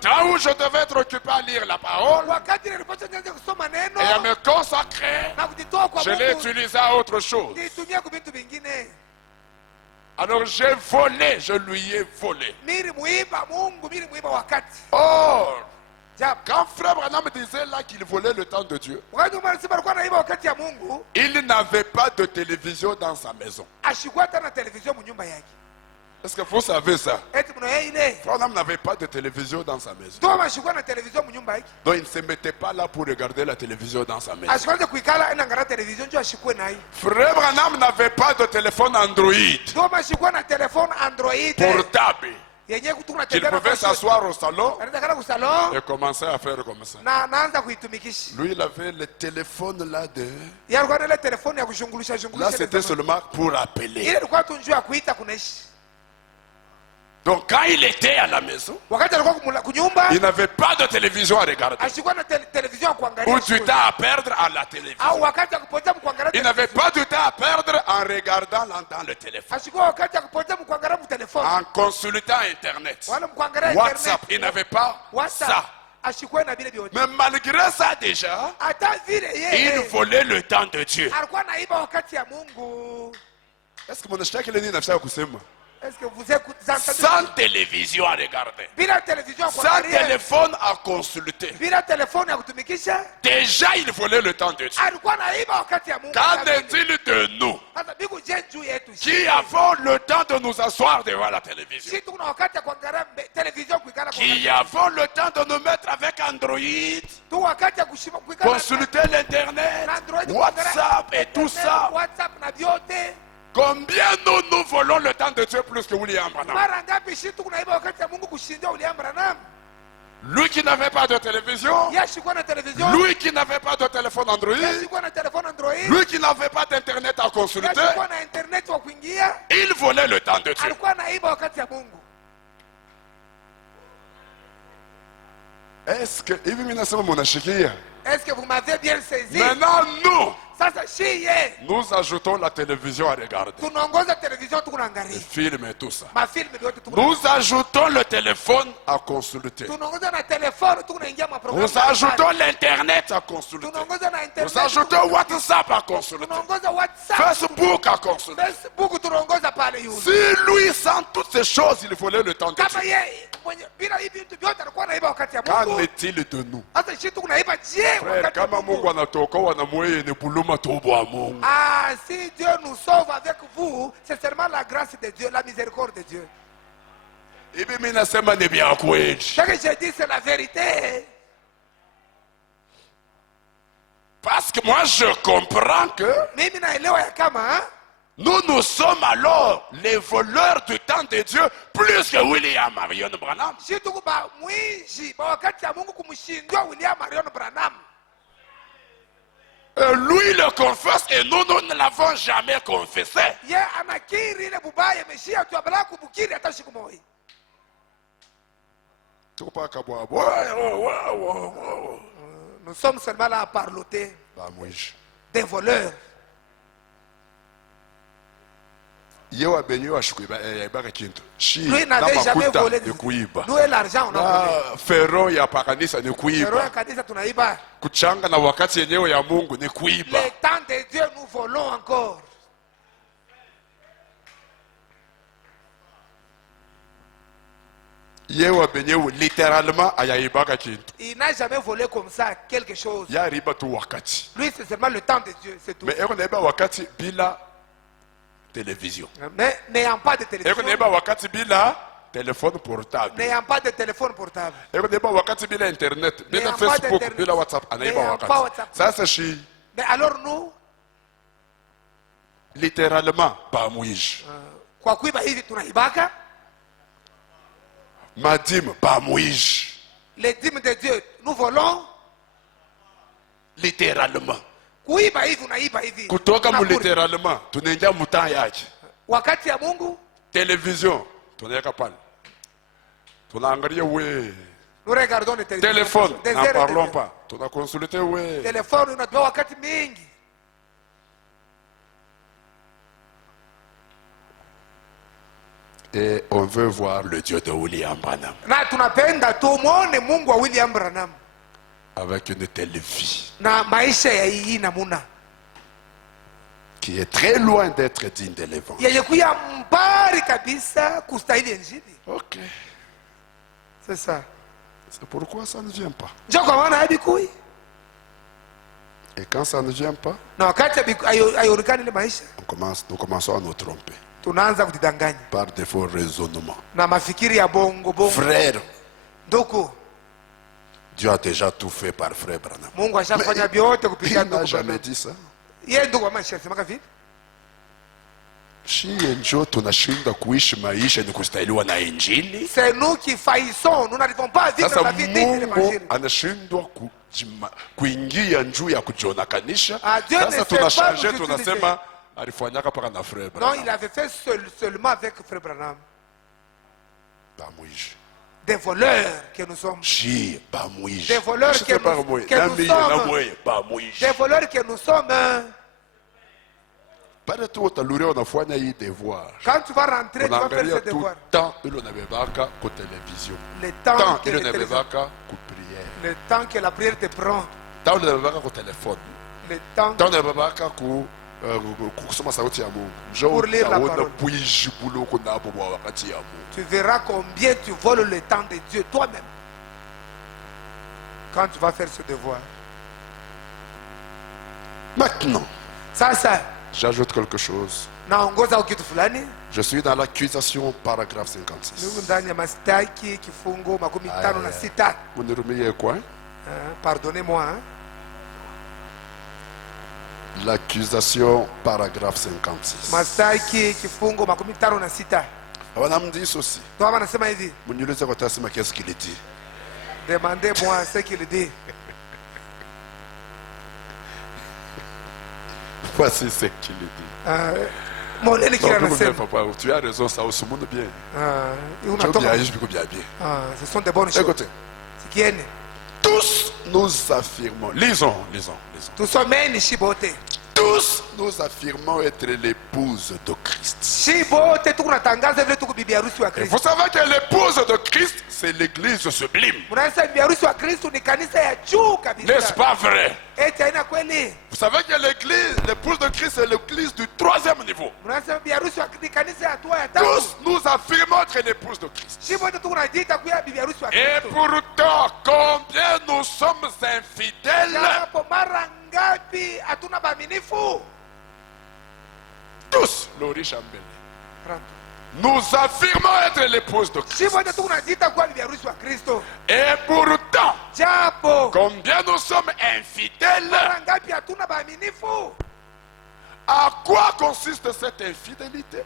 temps où je devais être occupé à lire la parole et à me consacrer, je l'ai utilisé à autre chose. Alors j'ai volé, je lui ai volé. Or, Quand frère Branham disait là qu'il volait le temps de Dieu, il n'avait pas de télévision dans sa maison. Est-ce que vous savez ça? Branham n'avait pas de télévision dans sa maison. Donc il ne se mettait pas là pour regarder la télévision dans sa maison. Frère Branham n'avait pas de téléphone Android portable. Il pouvait s'asseoir au salon et commencer à faire comme ça. Lui, il avait le téléphone là de... Là, c'était seulement pour appeler. Donc quand il était à la maison, il n'avait pas de télévision à regarder ou du temps à perdre à la télévision. Il n'avait pas de temps à perdre en regardant dans le téléphone, en consultant Internet, WhatsApp. Il n'avait pas ça. Mais malgré ça déjà, il volait le temps de Dieu. Est-ce que mon échec est né Est-ce que vous écoutez sans télévision à regarder, sans téléphone à consulter? Déjà il volait le temps de Dieu. Qu'en est-il de nous qui avons le temps de nous asseoir devant la télévision, qui avons le temps de nous mettre avec Android, consulter l'internet, WhatsApp et tout ça? Combien nous volons le temps de Dieu plus que William Branham? Lui qui n'avait pas de télévision, lui qui n'avait pas de téléphone Android, lui qui n'avait pas d'internet à consulter, il volait le temps de Dieu. Est-ce que vous m'avez bien saisi? Maintenant nous ajoutons la télévision à regarder, les films et tout ça. Nous ajoutons le téléphone à consulter. Nous ajoutons l'internet à consulter. Nous ajoutons WhatsApp à consulter, Facebook à consulter. Si lui, sans toutes ces choses, il volait le temps de Dieu, qu'en est-il de nous? Ah, si Dieu nous sauve avec vous, c'est seulement la grâce de Dieu, la miséricorde de Dieu. Ce que j'ai dit, c'est la vérité. Parce que moi, je comprends que nous sommes alors les voleurs du temps de Dieu plus que William Marion Branham. Lui le confesse et nous ne l'avons jamais confessé. Nous sommes seulement là à parloter des voleurs. Lui n'avait jamais volé. Nous et l'argent, on a volé. Ferro ya pakanisa ni kuiba. Kuchanga na wakati yenyewe ya Mungu ni kuiba. Le temps de Dieu, nous volons encore. Littéralement ayaibaka kintu. Il n'a jamais volé comme ça quelque chose. Ya riba tu wakati. Lui, c'est seulement le temps de Dieu, c'est tout. Mais eko neba wakati bila télévision. Mais n'ayant pas de télévision. Eko neba wakati bila téléphone portable. N'ayant pas de téléphone portable. Eko neba wakati bila internet, bila Facebook, bila WhatsApp, anaiba wakati. Ça c'est chi. Mais alors nous, littéralement pas mouige. Kwa kuiba hivi tunaibaka. Ma dîme pas mouige. Les dîmes de Dieu, nous volons littéralement. Kuiba hivi unaiba hivi. Kutoka mu littéralement tunaingia mutaa yake. Wakati ya Mungu télévision tunaweka pale. Tunaangalia we. Nous regardons le téléphone. N'en parlons pas. Tuna consulter we. Téléphone unatoa wakati mingi. Et on veut voir le Dieu de William Branham. Na tunapenda tumuone Mungu wa William Branham. Avec une telle vie. Na maisha ya hii namuna. Qui est très loin d'être digne de l'évangile. Yeye kuya mbali kabisa kustahili injili. OK. C'est ça. C'est pourquoi ça ne vient pas. Ndio kwa maana haibikui. Et quand ça ne vient pas, Na wakati haionekani ile maisha, nous commençons à nous tromper tunaanza kujidanganya par des faux raisonnements. na mafikiri ya bongo. Frère, Ndugu, Dieu a déjà tout fait par frère Branham. Mungu ashafanya vyote kupitia Il n'a ndugu jamais Branham. dit ça. Yeye ndugu amesha sema vipi? Njo tunashindwa kuishi maisha ni kustahiliwa na Injili. C'est nous qui faillissons, nous n'arrivons pas à vivre Sasa la vie digne de Mungu l'évangile. anashindwa kuingia njuu ya kujionakanisha. Dieu ne Sasa sait tunashange, pas nous tunasema alifanyaka paka na frère Non, Branham. il avait fait seulement avec frère Branham. Bamwiji. Des voleurs que nous sommes. Shi bamwiji. Des voleurs que nous sommes. Des voleurs que nous sommes. Pale tu utaluria unafanya hii devoir. Quand tu vas rentrer, tu vas faire Unaangalia ce tu devoir. temps ile unabebaka ku television. Le temps Temps que ile le téléphone- unabebaka ku prière. le temps que la prière te prend. Temps ile unabebaka ku téléphone. Le temps Temps unabebaka ku kusoma sauti ya Mungu. Pour lire la Njoo parole. puiji bulo kuna hapo kwa wakati ya Mungu. tu verras combien tu voles le temps de Dieu toi-même. Quand tu vas faire ce devoir. Maintenant, Sasa j'ajoute quelque chose. naongoza kitu fulani. Je suis dans l'accusation paragraphe Ndugu 56. ndani ya mastaki kifungo 56. Munirumie quoi? Pardonnez-moi. L'accusation paragraphe 56. Mastaki kifungo 56. Branham dit ceci. Ndio maana nasema hivi. Muniulize kwa tasema qu'est-ce qu'il dit. Demandez-moi ce qu'il dit. Voici ce qu'il dit. Molele kila Non, anasema. papa, tu as raison, ça aussi monde bien. Tu Unatoka. as bien, bien. Ce sont des bonnes choses. Écoutez, Sikieni. tous nous affirmons, lisons. Tusomeni shibote. Tous nous affirmons être l'épouse de Christ. Shibote tukunatangaza vile tuko bibi harusi wa Et Kristo. vous savez que l'épouse de Christ, c'est l'église sublime. Mnasema bibi harusi wa Kristo ni kanisa ya juu kabisa. N'est-ce pas vrai? Eti haina kweli? Vous savez que l'épouse de Christ, c'est l'église du 3e niveau. Mnasema bibi harusi wa ni kanisa ya hatua ya tatu. Tous nous affirmons être l'épouse de Christ. Shibote tukunajiita kuya bibi harusi wa Et Kristo. pourtant, combien nous sommes infidèles. Japo mara ngapi hatuna baaminifu? Tous, Lori Chambele. Nous affirmons être l'épouse de Christ. Shibote tukunajiita kuya bibi harusi wa Kristo. Et pourtant, Japo combien nous sommes infidèles. mara ngapi hatuna baaminifu? À quoi consiste cette infidélité?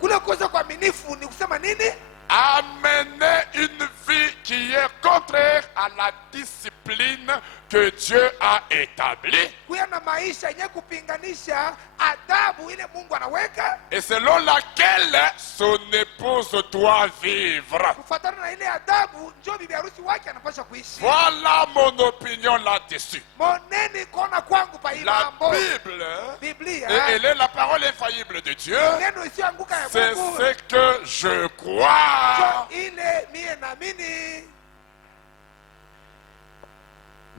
Kule kukosa kuaminifu ni kusema nini? Amener une vie qui est contraire à la discipline que Dieu a établie. Kuya na maisha yenye kupinganisha adabu ile Mungu anaweka, Et selon laquelle son épouse doit vivre. kufuatana na ile adabu ndio bibi harusi wake anapaswa kuishi. Voilà mon opinion là-dessus. Moneni kona kwangu pa hii La mambo. Bible, Biblia et elle est la parole infaillible de Dieu. neno isiyoanguka ya C'est Mungu ce que je crois. ndio ile mie naamini.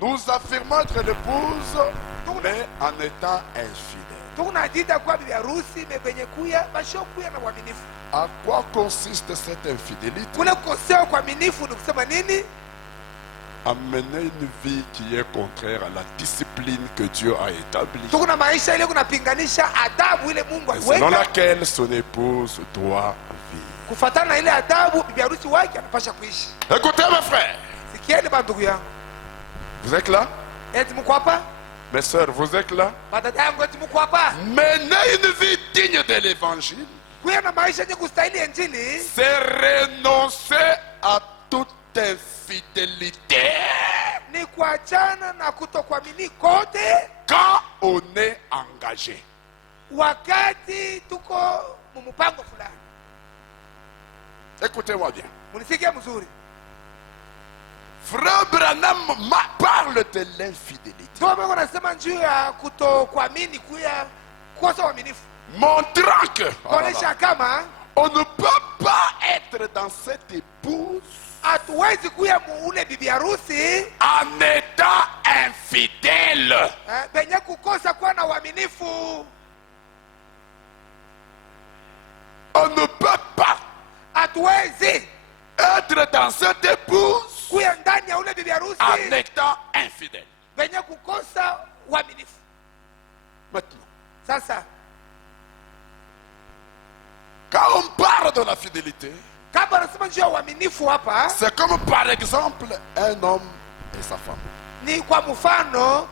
Nous affirmons être l'épouse, mais en étant infidèle. Tunajiita kuwa bibi harusi mebenye kuya basho kuya na uaminifu. À quoi consiste cette infidélité? Kule kukosea uaminifu ni kusema nini? Amener une vie qui est contraire à la discipline que Dieu a établie. Tukuna maisha ile kunapinganisha adabu ile Mungu Et selon aliweka. laquelle son épouse doit vivre. Kufuatana na ile adabu bibi harusi wake anapasha kuishi. Écoutez mes frères, Sikieni bandugu yangu. vous êtes là? Eti mko hapa? Mes sœurs, vous êtes là? Badada yangu eti mko hapa? Mener une vie digne de l'évangile, Kuya na maisha yenye kustahili injili c'est renoncer à toute infidélité ni kuachana na kutokuamini kote quand on est engagé. wakati tuko mumupango fulani. Écoutez-moi bien. Munisikie mzuri. Frère Branham parle de l'infidélité, Ndio maana nasema juu ya kutokuamini kuya kukosa uaminifu. montrant que Kuonesha kama on ne peut pas être dans cette épouse hatuwezi kuya muule bibi harusi en étant infidèle. penye kukosa kuwa na uaminifu. On ne peut pas Hatuwezi être dans cette épouse kuya ndani ya ule bibi harusi en étant infidèle. venye kukosa uaminifu. Maintenant, Sasa quand on parle de la fidélité, kama anasema juu ya uaminifu hapa, c'est comme par exemple un homme et sa femme. ni kwa mfano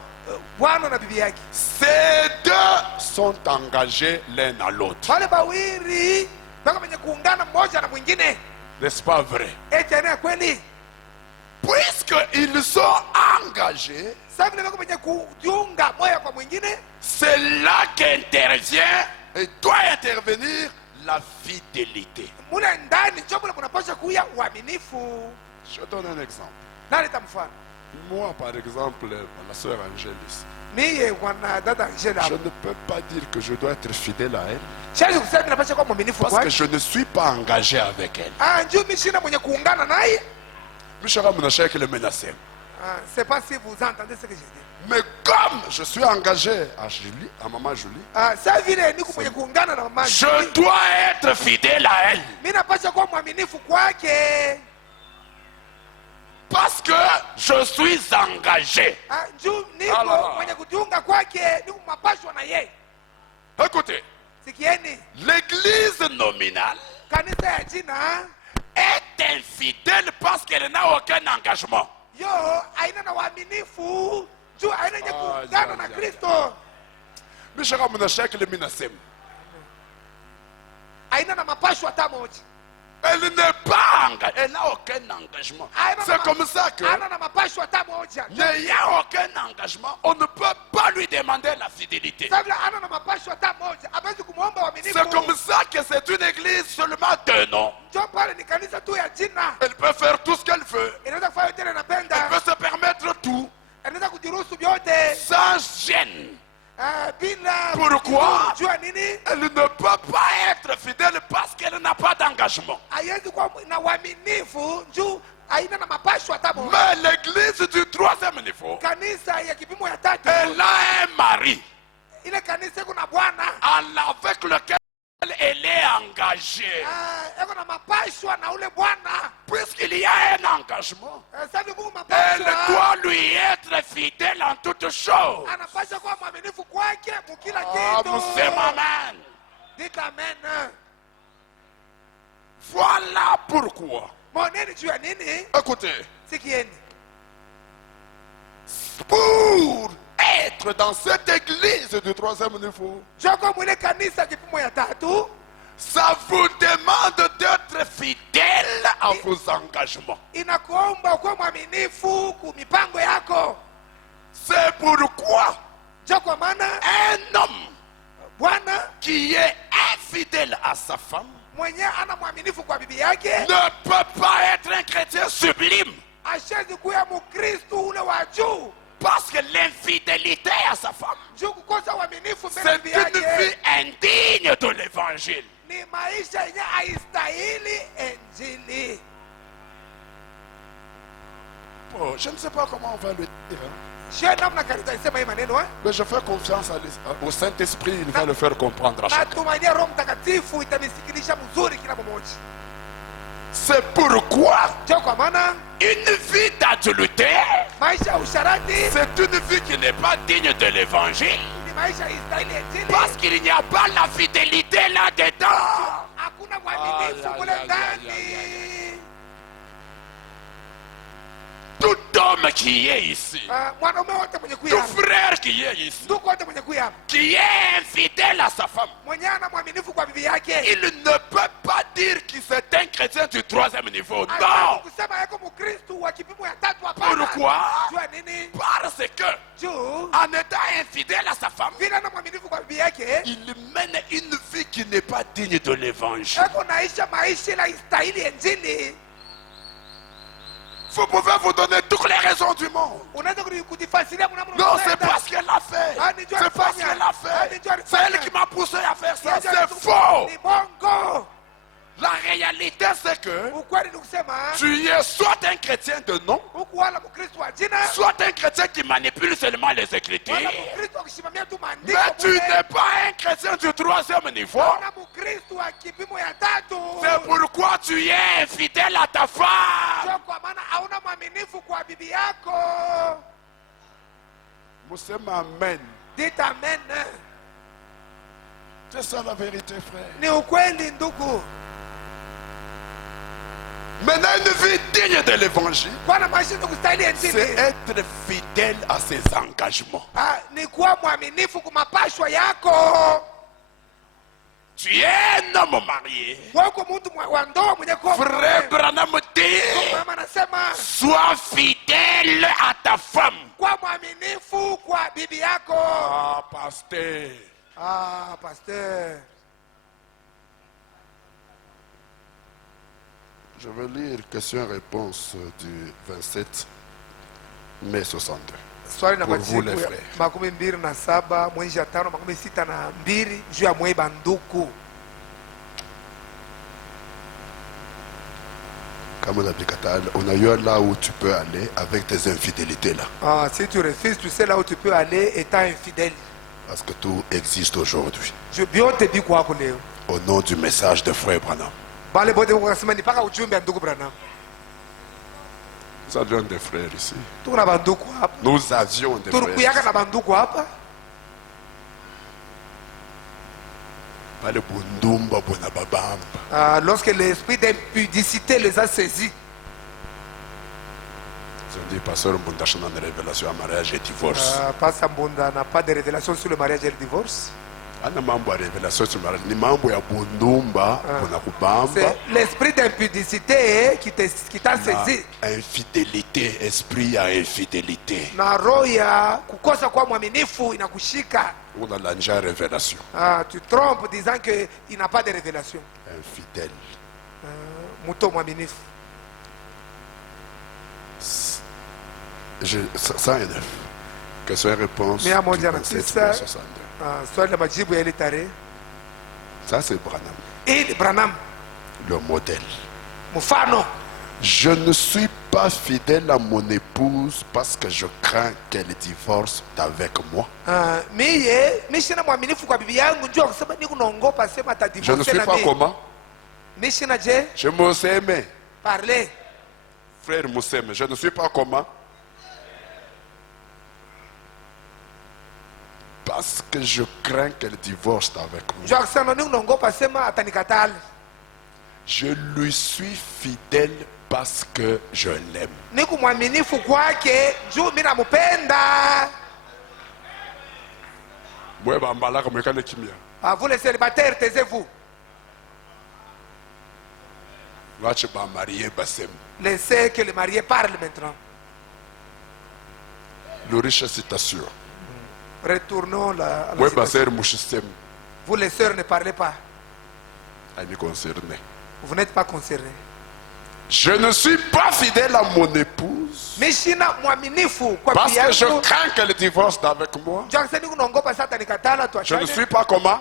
bwana na bibi yake. Ces deux sont engagés l'un à l'autre. Wale bawili mpaka wenye kuungana mmoja na mwingine. N'est-ce pas vrai? Eti ni kweli? Puisqu'ils sont engagés, Sasa vile wenye kujiunga moja kwa mwingine, c'est là qu'intervient et doit intervenir la fidélité. mule ndani ndio mule kunapaswa kuya uaminifu. Je donne un exemple. Nani tamfano? Moi, par exemple, la sœur Angèle ici, Mie wana dada Angela. je ne peux pas dire que je dois être fidèle à elle Siwezi kusema ninapaswa kuwa mwaminifu parce kwake. que je ne suis pas engagé avec elle. Njoo mimi sina mwenye kuungana naye. C'est pas si vous entendez ce que je dis. Mais comme je suis engagé à Julie, à maman Julie, Sasa vile niko mwenye kuungana na mama. je dois être fidèle à elle. Mimi napaswa kuwa mwaminifu kwake. Parce que je suis engagé. Njoo niko mwenye kujiunga kwake, niko mapashwa na yeye. Écoutez, Sikieni. l'église nominale Kanisa ya jina est infidèle parce qu'elle n'a aucun engagement. yo haina na uaminifu, juu haina yenye kuungana na Kristo. Mishaka mnashaki le minasem. Haina na mapashwa hata moja. Elle n'est pas engagée, elle n'a aucun engagement. C'est comme ça que, haina na mapashwa hata moja. n'ayant aucun engagement, on ne peut pas lui demander la fidélité. Sasa vile haina na mapashwa hata moja, hawezi kumuomba uaminifu. C'est comme ça que c'est une église seulement de nom. Njoo pale ni kanisa tu ya jina. Elle peut faire tout ce qu'elle veut. Inaweza kufanya yote Elle inapenda. peut se permettre tout Inaweza kujiruhusu vyote. sans gêne. Bila Pourquoi? jua nini? Elle ne peut pas être fidèle parce qu'elle n'a pas d'engagement. Haiwezi kuwa na uaminifu juu haina na mapashwa hata moja. Mais l'église du troisième niveau, Kanisa ya kipimo ya tatu, elle a un mari ile kanisa iko na bwana avec lequel elle est engagée. iko na mapashwa na ule bwana. Puisqu'il y a un engagement, Sasa ni Mungu elle mapashwa. doit lui être fidèle en toutes choses. Anapaswa kuwa mwaminifu kwake mukila Ah, kitu. vous savez, maman. Dites amen. Voilà pourquoi. Moneni juu ya nini? Écoutez, Sikieni. pour être dans cette église du troisième niveau, Joko mwile kanisa kipimo ya tatu, ça vous demande d'être fidèle à vos engagements. inakuomba ukuwe mwaminifu ku mipango yako. C'est pourquoi Joko maana un homme bwana qui est infidèle à sa femme mwenye ana mwaminifu kwa bibi yake ne peut pas être un chrétien sublime. ashezi kuya mukristu ule wa juu. Parce que l'infidélité à sa femme, Juu kukosa uaminifu mbele ya c'est bibi une yake vie indigne de l'évangile. ni maisha yenye haistahili Injili. Oh, je ne sais pas comment on va le dire, hein. Sio namna kanisa isema hii maneno Mais je fais confiance au Saint-Esprit, il va le faire comprendre à chacun. natumainia Roho Mtakatifu itanisikilisha mzuri kila mmoja. C'est pourquoi Ndio kwa maana une vie d'adultère, maisha ya usharati c'est une vie qui n'est pas digne de l'évangile. ni maisha haistahili Injili. Parce qu'il n'y a pas la fidélité là-dedans. Hakuna mwaminifu kule ndani. Tout homme qui est ici, Mwanaume wote mwenye kuya tout hapa, frère qui est ici, ndugu wote mwenye kuya hapa, qui est infidèle à sa femme, mwenye ana mwaminifu kwa bibi yake, il ne peut pas dire qu'il c'est un chrétien du troisième niveau. hawezi Non. kusema yako Mkristu wa kipimo ya tatu. Hapana. Pourquoi? Jua nini? Parce que, Juu en étant infidèle à sa femme, vile ana mwaminifu kwa bibi yake, il mène une vie qui n'est pas digne de l'évangile. yako naisha maisha la istahili Injili. Vous pouvez vous donner toutes les raisons du monde. Unaweza kujifasiria mnamna. Non, c'est pas ce qu'elle a fait. Ah, ni Dieu C'est pas ce alifanya. qu'elle a Ah, ni fait. Dieu C'est alifanya. elle qui m'a poussé à faire ça. Ni Dieu C'est alifanya. faux. Ni bongo. La réalité, c'est c'est que ukweli ni kusema tu es soit un chrétien de nom, wala mkristo wa jina soit un chrétien qui manipule seulement les écritures. wala mkristo akisimamia tu maandiko. Mais tu n'es pas un chrétien du 3e niveau. Wala mkristo wa kipimo ya 3. C'est pourquoi tu es infidèle à ta femme. Sio kwa maana hauna mwaminifu kwa bibi yako. Musema amen. Dites amen. C'est ça la vérité, frère. Ni ukweli ndugu. Maintenant, une vie digne de l'évangile, Kwa maisha kustahili c'est injili. être fidèle à ses engagements. Ni kuwa mwaminifu kwa mapashwa yako. Tu es un homme marié. Wako mtu wa ndoa mwenye kwa. Frère Branham dit, Mama anasema sois fidèle à ta femme. kwa mwaminifu kwa bibi yako. Ah, pasteur. Pasteur. Je vais lire question-réponse du 27 mai 62. Swali na Pour vous, les majibu ya frères. 27 mwezi ya 5 62 juu ya mweba nduku. Comme on a dit, on a eu là où tu peux aller avec tes infidélités là. Si tu refuses, tu sais là où tu peux aller étant infidèle. Parce que tout existe aujourd'hui. Je bien te dis quoi leo. Au nom du message de frère Branham. Bale bote wakasema ni paka ujumbe ya ndugu Branham. Nous avions des frères ici. Tuko na banduku hapa. Nous avions des Turukuyaka frères. na banduku hapa. Pas le bundumba bona babamba. Lorsque l'esprit d'impudicité les a saisis. Ils ont dit, pasteur Mbunda chana une révélation à mariage et divorce. Pasteur Mbunda n'a pas de révélation sur le mariage et le divorce. Ana mambo ya révélation sur le mariage. Ni mambo ya bundumba bona kubamba. C'est l'esprit d'impudicité qui t'a saisi. Infidélité, esprit à infidélité. Na roho ya kukosa kwa mwaminifu inakushika. On a la révélation. Tu trompes disant que il n'a pas de révélation. Infidèle. Muto mwaminifu. 109. Question et réponse. 109. Swali la majibu ya ile tarehe. Ça c'est Branham. Et Branham. Le modèle. Mfano. Je ne suis pas fidèle à mon épouse parce que je crains qu'elle divorce avec moi. Mishina mwaminifu kwa bibi yangu njoo kusema niko naongopa sema atadivorce na mimi. Je ne suis pas comment? Mishina je? Je m'aime. Parlez. Frère Mousseme, je ne suis pas comment? Parce que je crains qu'elle divorce avec moi. Njoo kusema niko naongopa sema atanikatala. Je lui suis fidèle parce que je l'aime. Niko mwaminifu kwake juu mimi nampenda. Moi bambala comme quand kimia. Vous les célibataires, taisez-vous. Wache ba marié basem. Laissez que les mariés parlent maintenant. Le riche citation. Retournons à la Ouais citation. baser mouchisem. Vous les sœurs ne parlez pas. Ami concerné. Vous n'êtes pas concernés. Je ne suis pas fidèle à mon épouse Mishina mwaminifu kwa parce bibi que je yangu. crains qu'elle divorce avec moi. Njoo kusema niko naongopa sasa atanikatala Je tuachane. ne suis pas comment?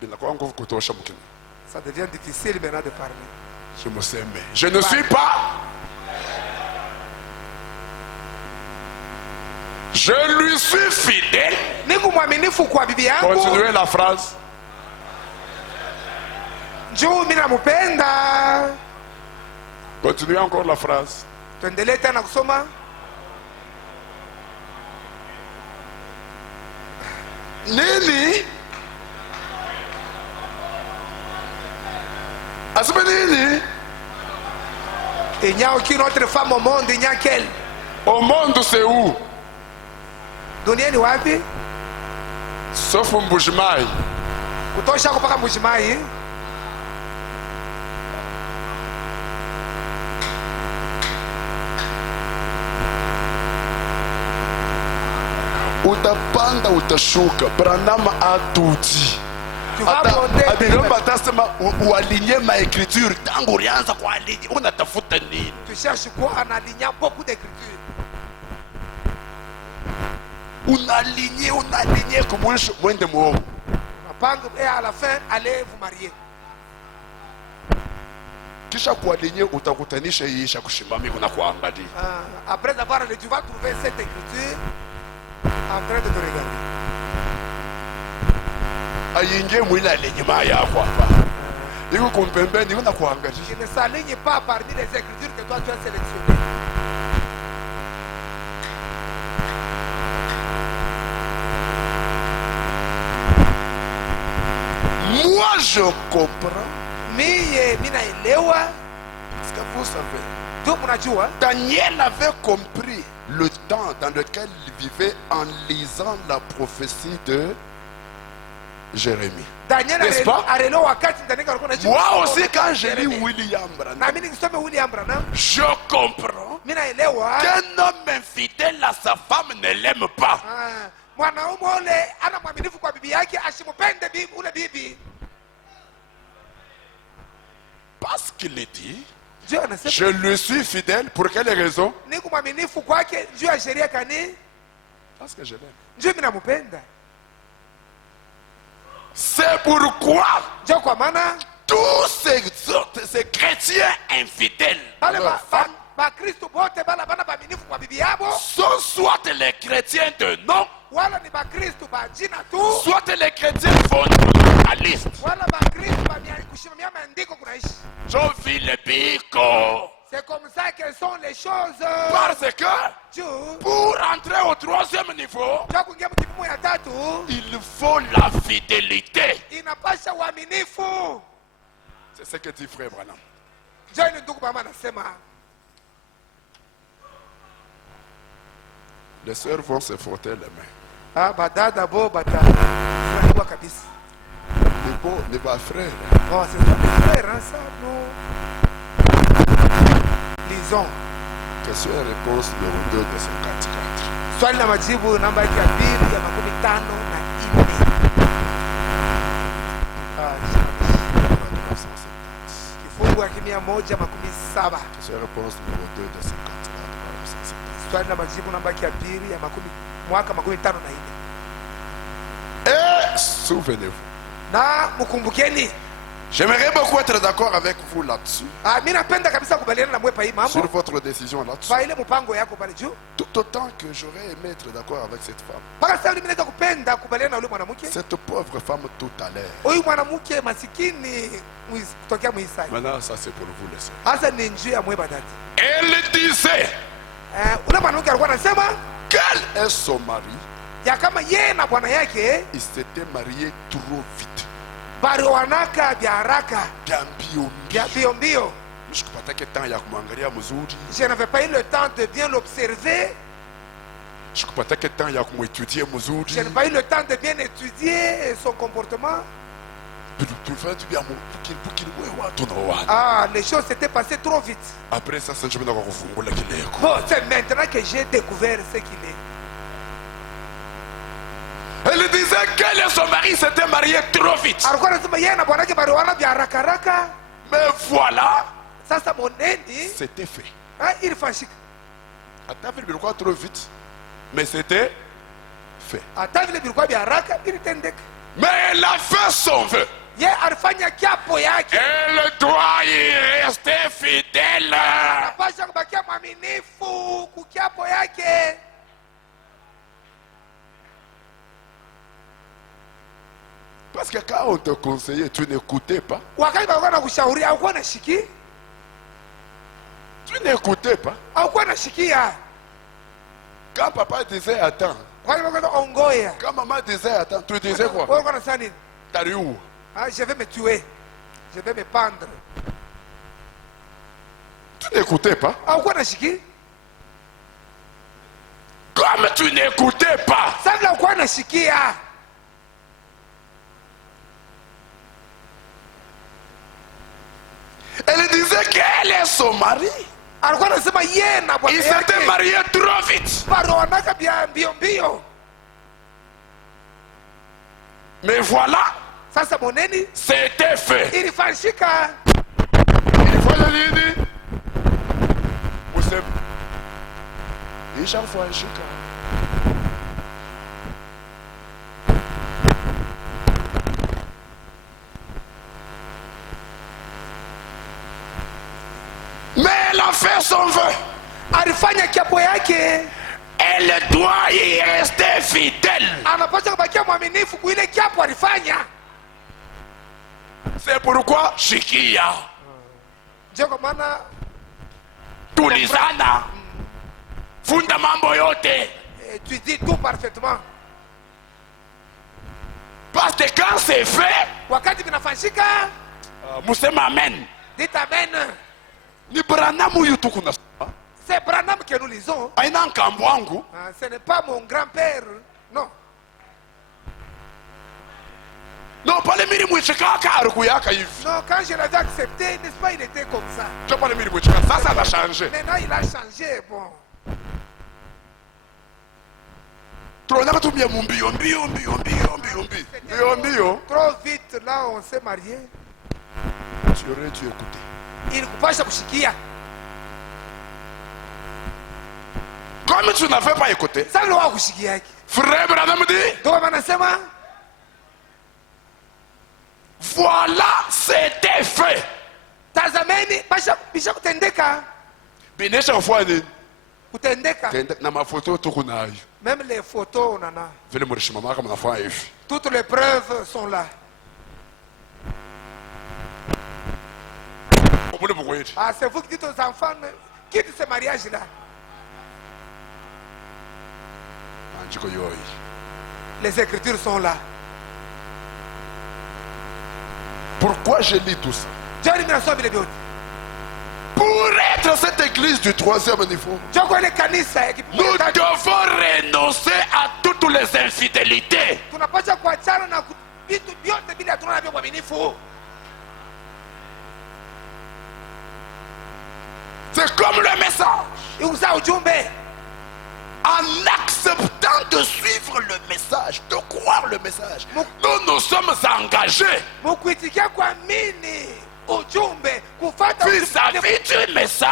Bila kwa nguvu kutosha mkini. Ça devient difficile maintenant de parler. Je me sais aimer. Je ne suis pas. Je lui suis fidèle. Niko mwaminifu kwa bibi yangu. Continuez la phrase. Njoo mimi nampenda. Continuez encore la phrase. Tuendelee tena kusoma. Nini? Asema nini? Il n'y a aucune autre femme au monde, il n'y a qu'elle. Au monde c'est où? Dunia ni wapi? Sauf Mbujimai. Kutosha kupaka Mbujimai. Utapanda utashuka. Branham a tout dit. Tu vas monter. Abilomba atasema ualinye ma écriture. Tangu ulianza kualinye unatafuta nini? Tu cherches quoi en alignant beaucoup d'écritures. Unalinye kumwisho mwende muovu. Et à la fin, allez vous marier. Ukisha kualinye utakutanisha hii isha kushimami kuna kuangalia. Après avoir lu, tu vas trouver cette écriture en train de te regarder. Ayingie mwila lenyuma yako hapa. Iko kumpembeni kuna kuangalia. Il ne s'aligne pas parmi les écritures que toi tu as sélectionnées. Moi je comprends. Minaelewa. Est-ce que vous savez? Donc mnajua Daniel avait compris le temps dans lequel il vivait en lisant la prophétie de Jérémie. Daniel arelo wakati Daniel alikuwa anajua. Moi aussi quand je lis William Branham, na mimi nikisoma William Branham, je comprends minaelewa qu'un homme infidèle à sa femme ne l'aime pas. Mwanaume ule ana mwaminifu kwa bibi yake asimupende bibi ule bibi. Parce qu'il dit, je lui suis fidèle. Pour quelle raison? Parce que je l'aime. C'est pourquoi tous ces chrétiens infidèles sont soit les chrétiens de nom, soit les chrétiens fondamentalistes. Je vis le bico. C'est comme ça que sont les choses. Parce que pour entrer au troisième niveau, il faut la fidélité. C'est ce que dit frère Branham. Les sœurs vont se frotter les mains. Les bas frères. Oh, c'est ça, frère, hein, ça, non. Lisons. Question et réponse numéro 2 de 54. Swali la majibu namba ya pili ya 54. Kifungu ya 117. Question et réponse numéro 2 de 54. Swali la majibu namba ya pili ya mwaka 54. Et souvenez-vous. Na mukumbukeni. J'aimerais beaucoup être d'accord avec vous là-dessus. Sur votre décision là-dessus. Tout autant que j'aurais aimé être d'accord avec cette femme. Cette pauvre femme tout à l'heure. Maintenant, ça c'est pour vous les sœurs. Elle disait qu'elle est son mari. Il s'était marié trop vite. Bariwanaka vya haraka vya mbio. Je n'avais pas eu le temps de bien l'observer. Je n'ai pas eu le temps de bien étudier son comportement. Les choses s'étaient passées trop vite. Après ça, c'est maintenant que j'ai découvert ce qu'il est. Elle disait qu'elle et son mari s'étaient mariés trop vite. Mais voilà, c'était fait. Trop vite, mais c'était fait. Mais elle a fait son vœu. Elle doit y rester fidèle. Parce que quand on te conseillait, tu n'écoutais pas. Tu n'écoutais pas. Quand papa disait attends. Quand maman disait attends, tu disais quoi? T'as où? Je vais me tuer. Je vais me pendre. Tu n'écoutais pas. Comme tu n'écoutais pas. Elle disait qu'elle est son mari. Il s'était marié trop vite. Mais voilà, c'était fait. Il faut le dire. son vœu. Alifanya kiapo yake. Elle doit y rester fidèle. Anapaswa kubakia mwaminifu kwa ile kiapo alifanya. C'est pourquoi shikia. Ndio kwa maana tulizana. Funda mambo yote. Tu dis tout parfaitement. Parce que quand c'est fait, wakati vinafanyika, musema amen. Dites amen. Ni Branham huyu tu kuna. C'est Branham que nous lisons. Aina nkambo wangu. Ce n'est pas mon grand-père, non. Non, pas le miri mwichikaka arukuyaka hivi. Non, quand je l'avais accepté, n'est-ce pas, il était comme ça. Tu pas le miri mwichikaka, ça a changé. Maintenant, il a changé, bon. Trop vite, là, on s'est marié. Tu aurais dû écouter. Il kupasha kushikia. Comme tu n'avais pas écouté. Ça le wa kushikia. Frère Branham dit. Donc manasema. Voilà, c'était fait. Tazameni bisha kutendeka. Binesha kufanya kutendeka. Na mafoto tuko nayo. Même les photos on en a. Vile mlishimama kama nafanya hivi. Toutes les preuves sont là. Ah, c'est vous qui dites aux enfants, quitte ce mariage-là. Les Écritures sont là. Pourquoi je lis tout ça? Pour être cette église du troisième niveau, nous devons renoncer à toutes les infidélités. C'est comme le message. En acceptant de suivre le message, de croire le message, nous nous sommes engagés vis-à-vis du message.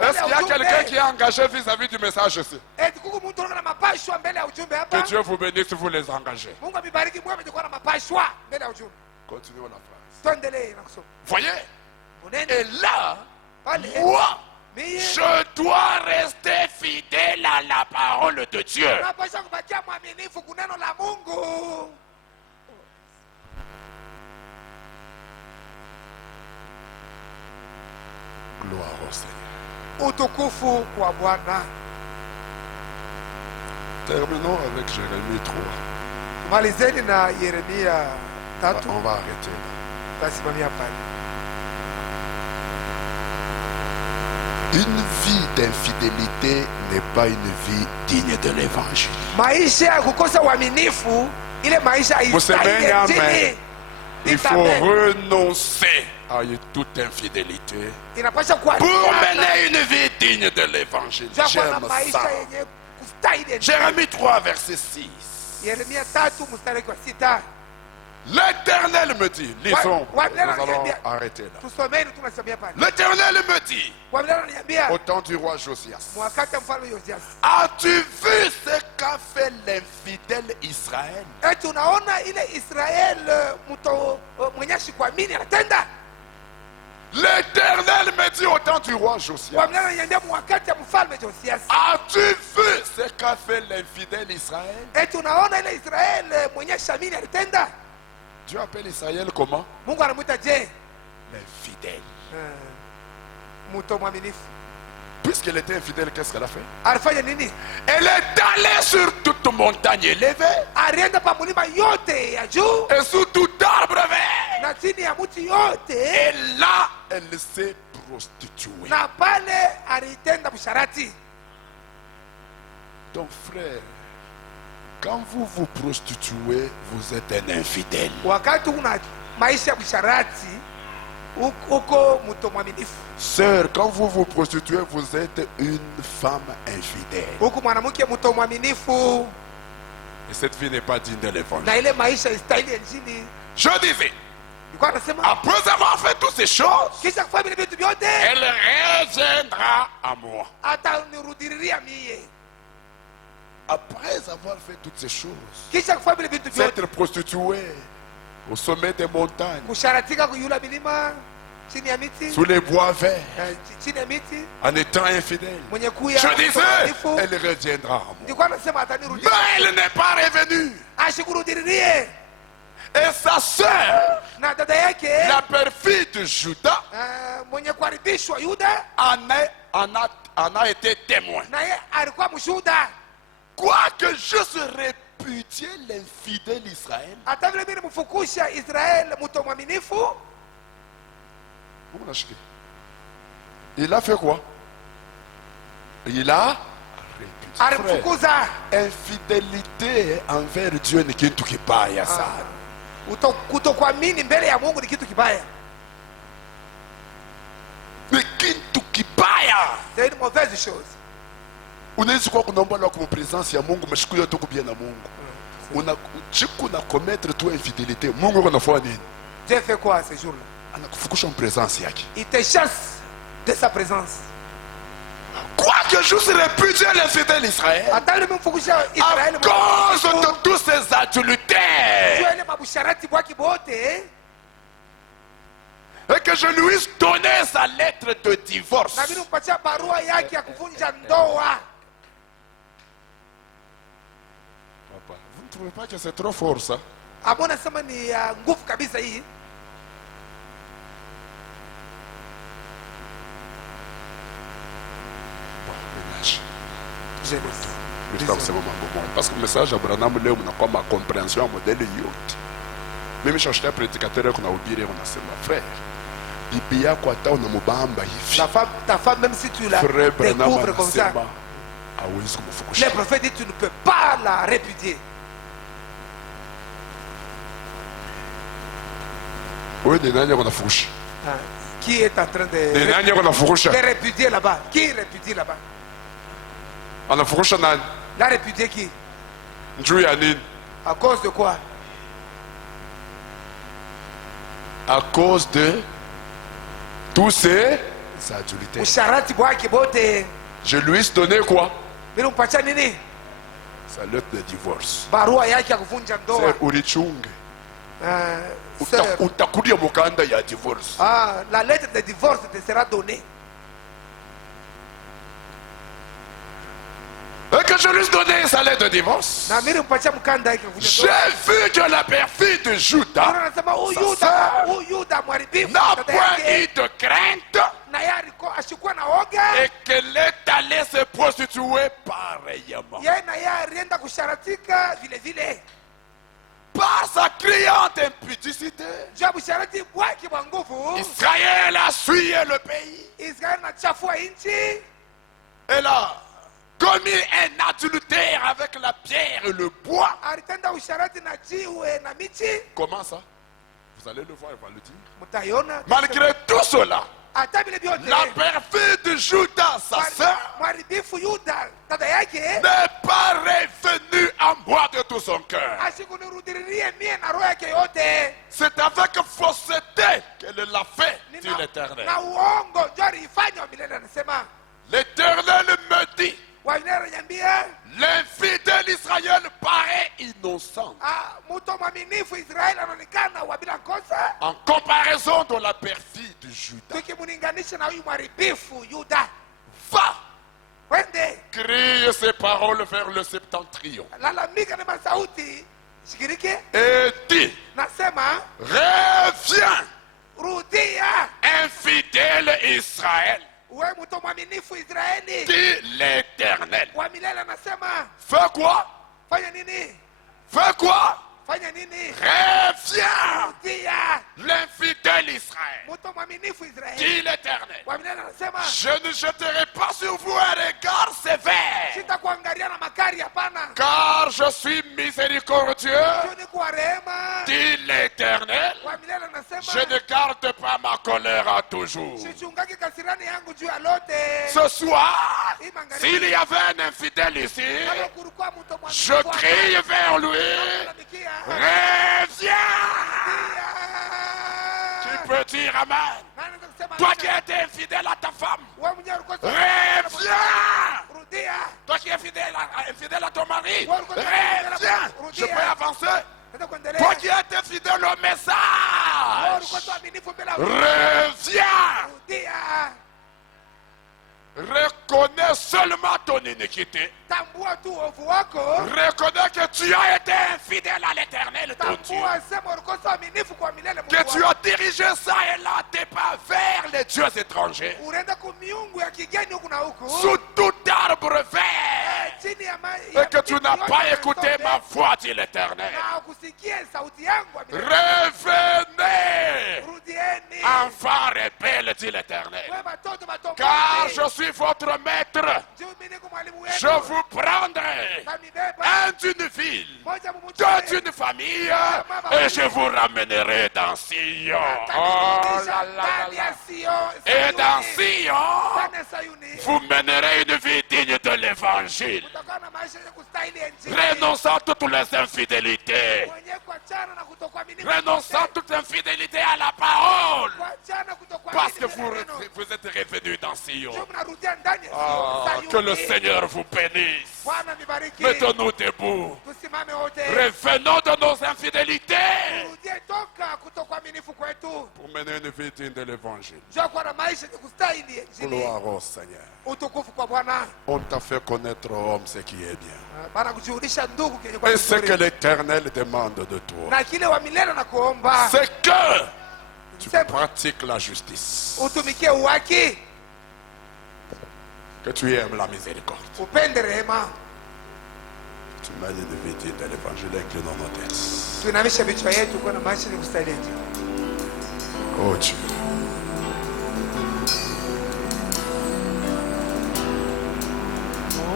Est-ce qu'il y a quelqu'un qui est engagé vis-à-vis du message ici? Que Dieu vous bénisse si vous les engagez. Continuons la phrase. Voyez? Et là, moi, je dois rester fidèle à la parole de Dieu. Gloire au Seigneur. Terminons avec Jérémie 3. On va arrêter là. Une vie d'infidélité n'est pas une vie digne de l'évangile. Il faut renoncer à toute infidélité pour mener une vie digne de l'évangile. J'aime ça. Jérémie 3, verset 6. L'Éternel me dit, lisons, nous allons arrêter là. L'Éternel me dit, au temps du roi Josias, as-tu vu ce qu'a fait l'infidèle Israël? L'Éternel me dit au temps du roi Josias, as-tu vu ce qu'a fait l'infidèle Israël? Dieu appelle Israël comment? L'infidèle. Puisqu'elle était infidèle, qu'est-ce qu'elle a fait? Elle est allée sur toute montagne élevée et sous tout arbre vert. Et là, elle s'est prostituée. Donc frère, quand vous vous prostituez, vous êtes un infidèle. Sœur, quand vous vous prostituez, vous êtes une femme infidèle. Et cette vie n'est pas digne de l'évangile. Je disais, après avoir fait toutes ces choses, elle reviendra à moi. Après avoir fait toutes ces choses, s'être prostituée au sommet des montagnes, sous les bois verts, en étant infidèle. Je disais, elle reviendra. Mais elle n'est pas revenue. Et sa sœur, la perfide Judas, en a été témoin. Quoique juste répudier l'infidèle Israël, il a fait quoi? Il a répudié. Infidélité envers Dieu n'est qu'un tout qui paye ça. Kutokuamini mbele ya Mungu ni kitu kibaya. Ni kitu kibaya. C'est une mauvaise chose. Unaweza kuwa kunaomba la kwa presence ya Mungu mshukuru tu kubia na Mungu. Una commettre toi infidélité. Mungu anafanya nini? Dieu fait quoi ce jour-là? Anakufukusha en présence yake. Il te chasse de sa présence. Quoique je serais répudie l'infidèle Israël, à cause de tous ces adultères, et que je lui ai donné sa lettre de divorce. Papa, vous ne trouvez pas que c'est trop fort ça? Parce que le message Abraham leo mnakuwa ma compréhension modèle yote. Mimi shashita prédicateur qu'on a oublié on a sema frère. Bibi yako hata unamubamba hivi. Ta femme même si tu la découvres comme ça. Le prophète dit tu ne peux pas la répudier. Oui, de nani on a fouché. Qui est en train de répudier là-bas? Qui répudie là-bas? La répudier qui? À cause de quoi? À cause de tous ces adultères. Je lui ai donné quoi? Sa lettre de divorce. C'est Urichung. Utakudia mukanda ya divorce. La lettre de divorce te sera donnée. Et que je lui ai donné sa lettre de divorce, j'ai vu que la perfide Judas n'a point eu de crainte et qu'elle est allée se prostituer pareillement. Par sa criante impudicité, Israël a souillé le pays. Elle a commis un adultère avec la pierre et le bois. Comment ça? Vous allez le voir, il va le dire. Malgré tout cela, la perfide Judas, sa sœur, n'est pas revenue à moi de tout son cœur. C'est avec fausseté qu'elle l'a fait, dit l'Éternel. L'Éternel me dit, l'infidèle Israël paraît innocent en comparaison de la perfide Judas. Va, crie ces paroles vers le septentrion et dis, reviens, infidèle Israël, dit l'Éternel. Fais quoi? Fais quoi? Reviens, l'infidèle Israël, dit l'Éternel. Je ne jeterai pas sur vous un regard sévère, car je suis miséricordieux, dit l'Éternel. Je ne garde pas ma colère à toujours. Ce soir, s'il y avait un infidèle ici, je crie vers lui, reviens. Tu peux dire amen. Toi qui étais infidèle à ta femme, reviens. Toi qui es infidèle à ton mari, reviens. Je peux avancer. Toi qui étais fidèle au message, reviens. Reconnais seulement ton iniquité. Reconnais que tu as été infidèle à l'Éternel, ton Dieu. Que tu as dirigé ça et là tes pas vers les dieux étrangers. Sous tout arbre vert. Et que tu n'as pas écouté ma voix, dit l'Éternel. Revenez, enfants rebelles, dit l'Éternel. Car je suis votre maître. Je vous prendrai un d'une ville, deux d'une famille, et je vous ramènerai dans Sion. Oh là là là. Et dans Sion, vous mènerez une vie digne de l'évangile, renonçant à toutes les infidélités, renonçant à toute infidélité à la parole, parce que vous êtes revenus dans Sion. Que le Seigneur vous bénisse. Mettons-nous debout. Revenons de nos infidélités pour mener une vie digne de l'évangile. Gloire au Seigneur. On t'a fait connaître, homme, ce qui est bien. Et ce que l'Éternel demande de toi, c'est que tu pratiques la justice, que tu aimes la miséricorde. Tu mènes une vie digne de l'évangile, inclinons nos têtes. Oh Dieu.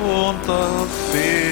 On t'a fait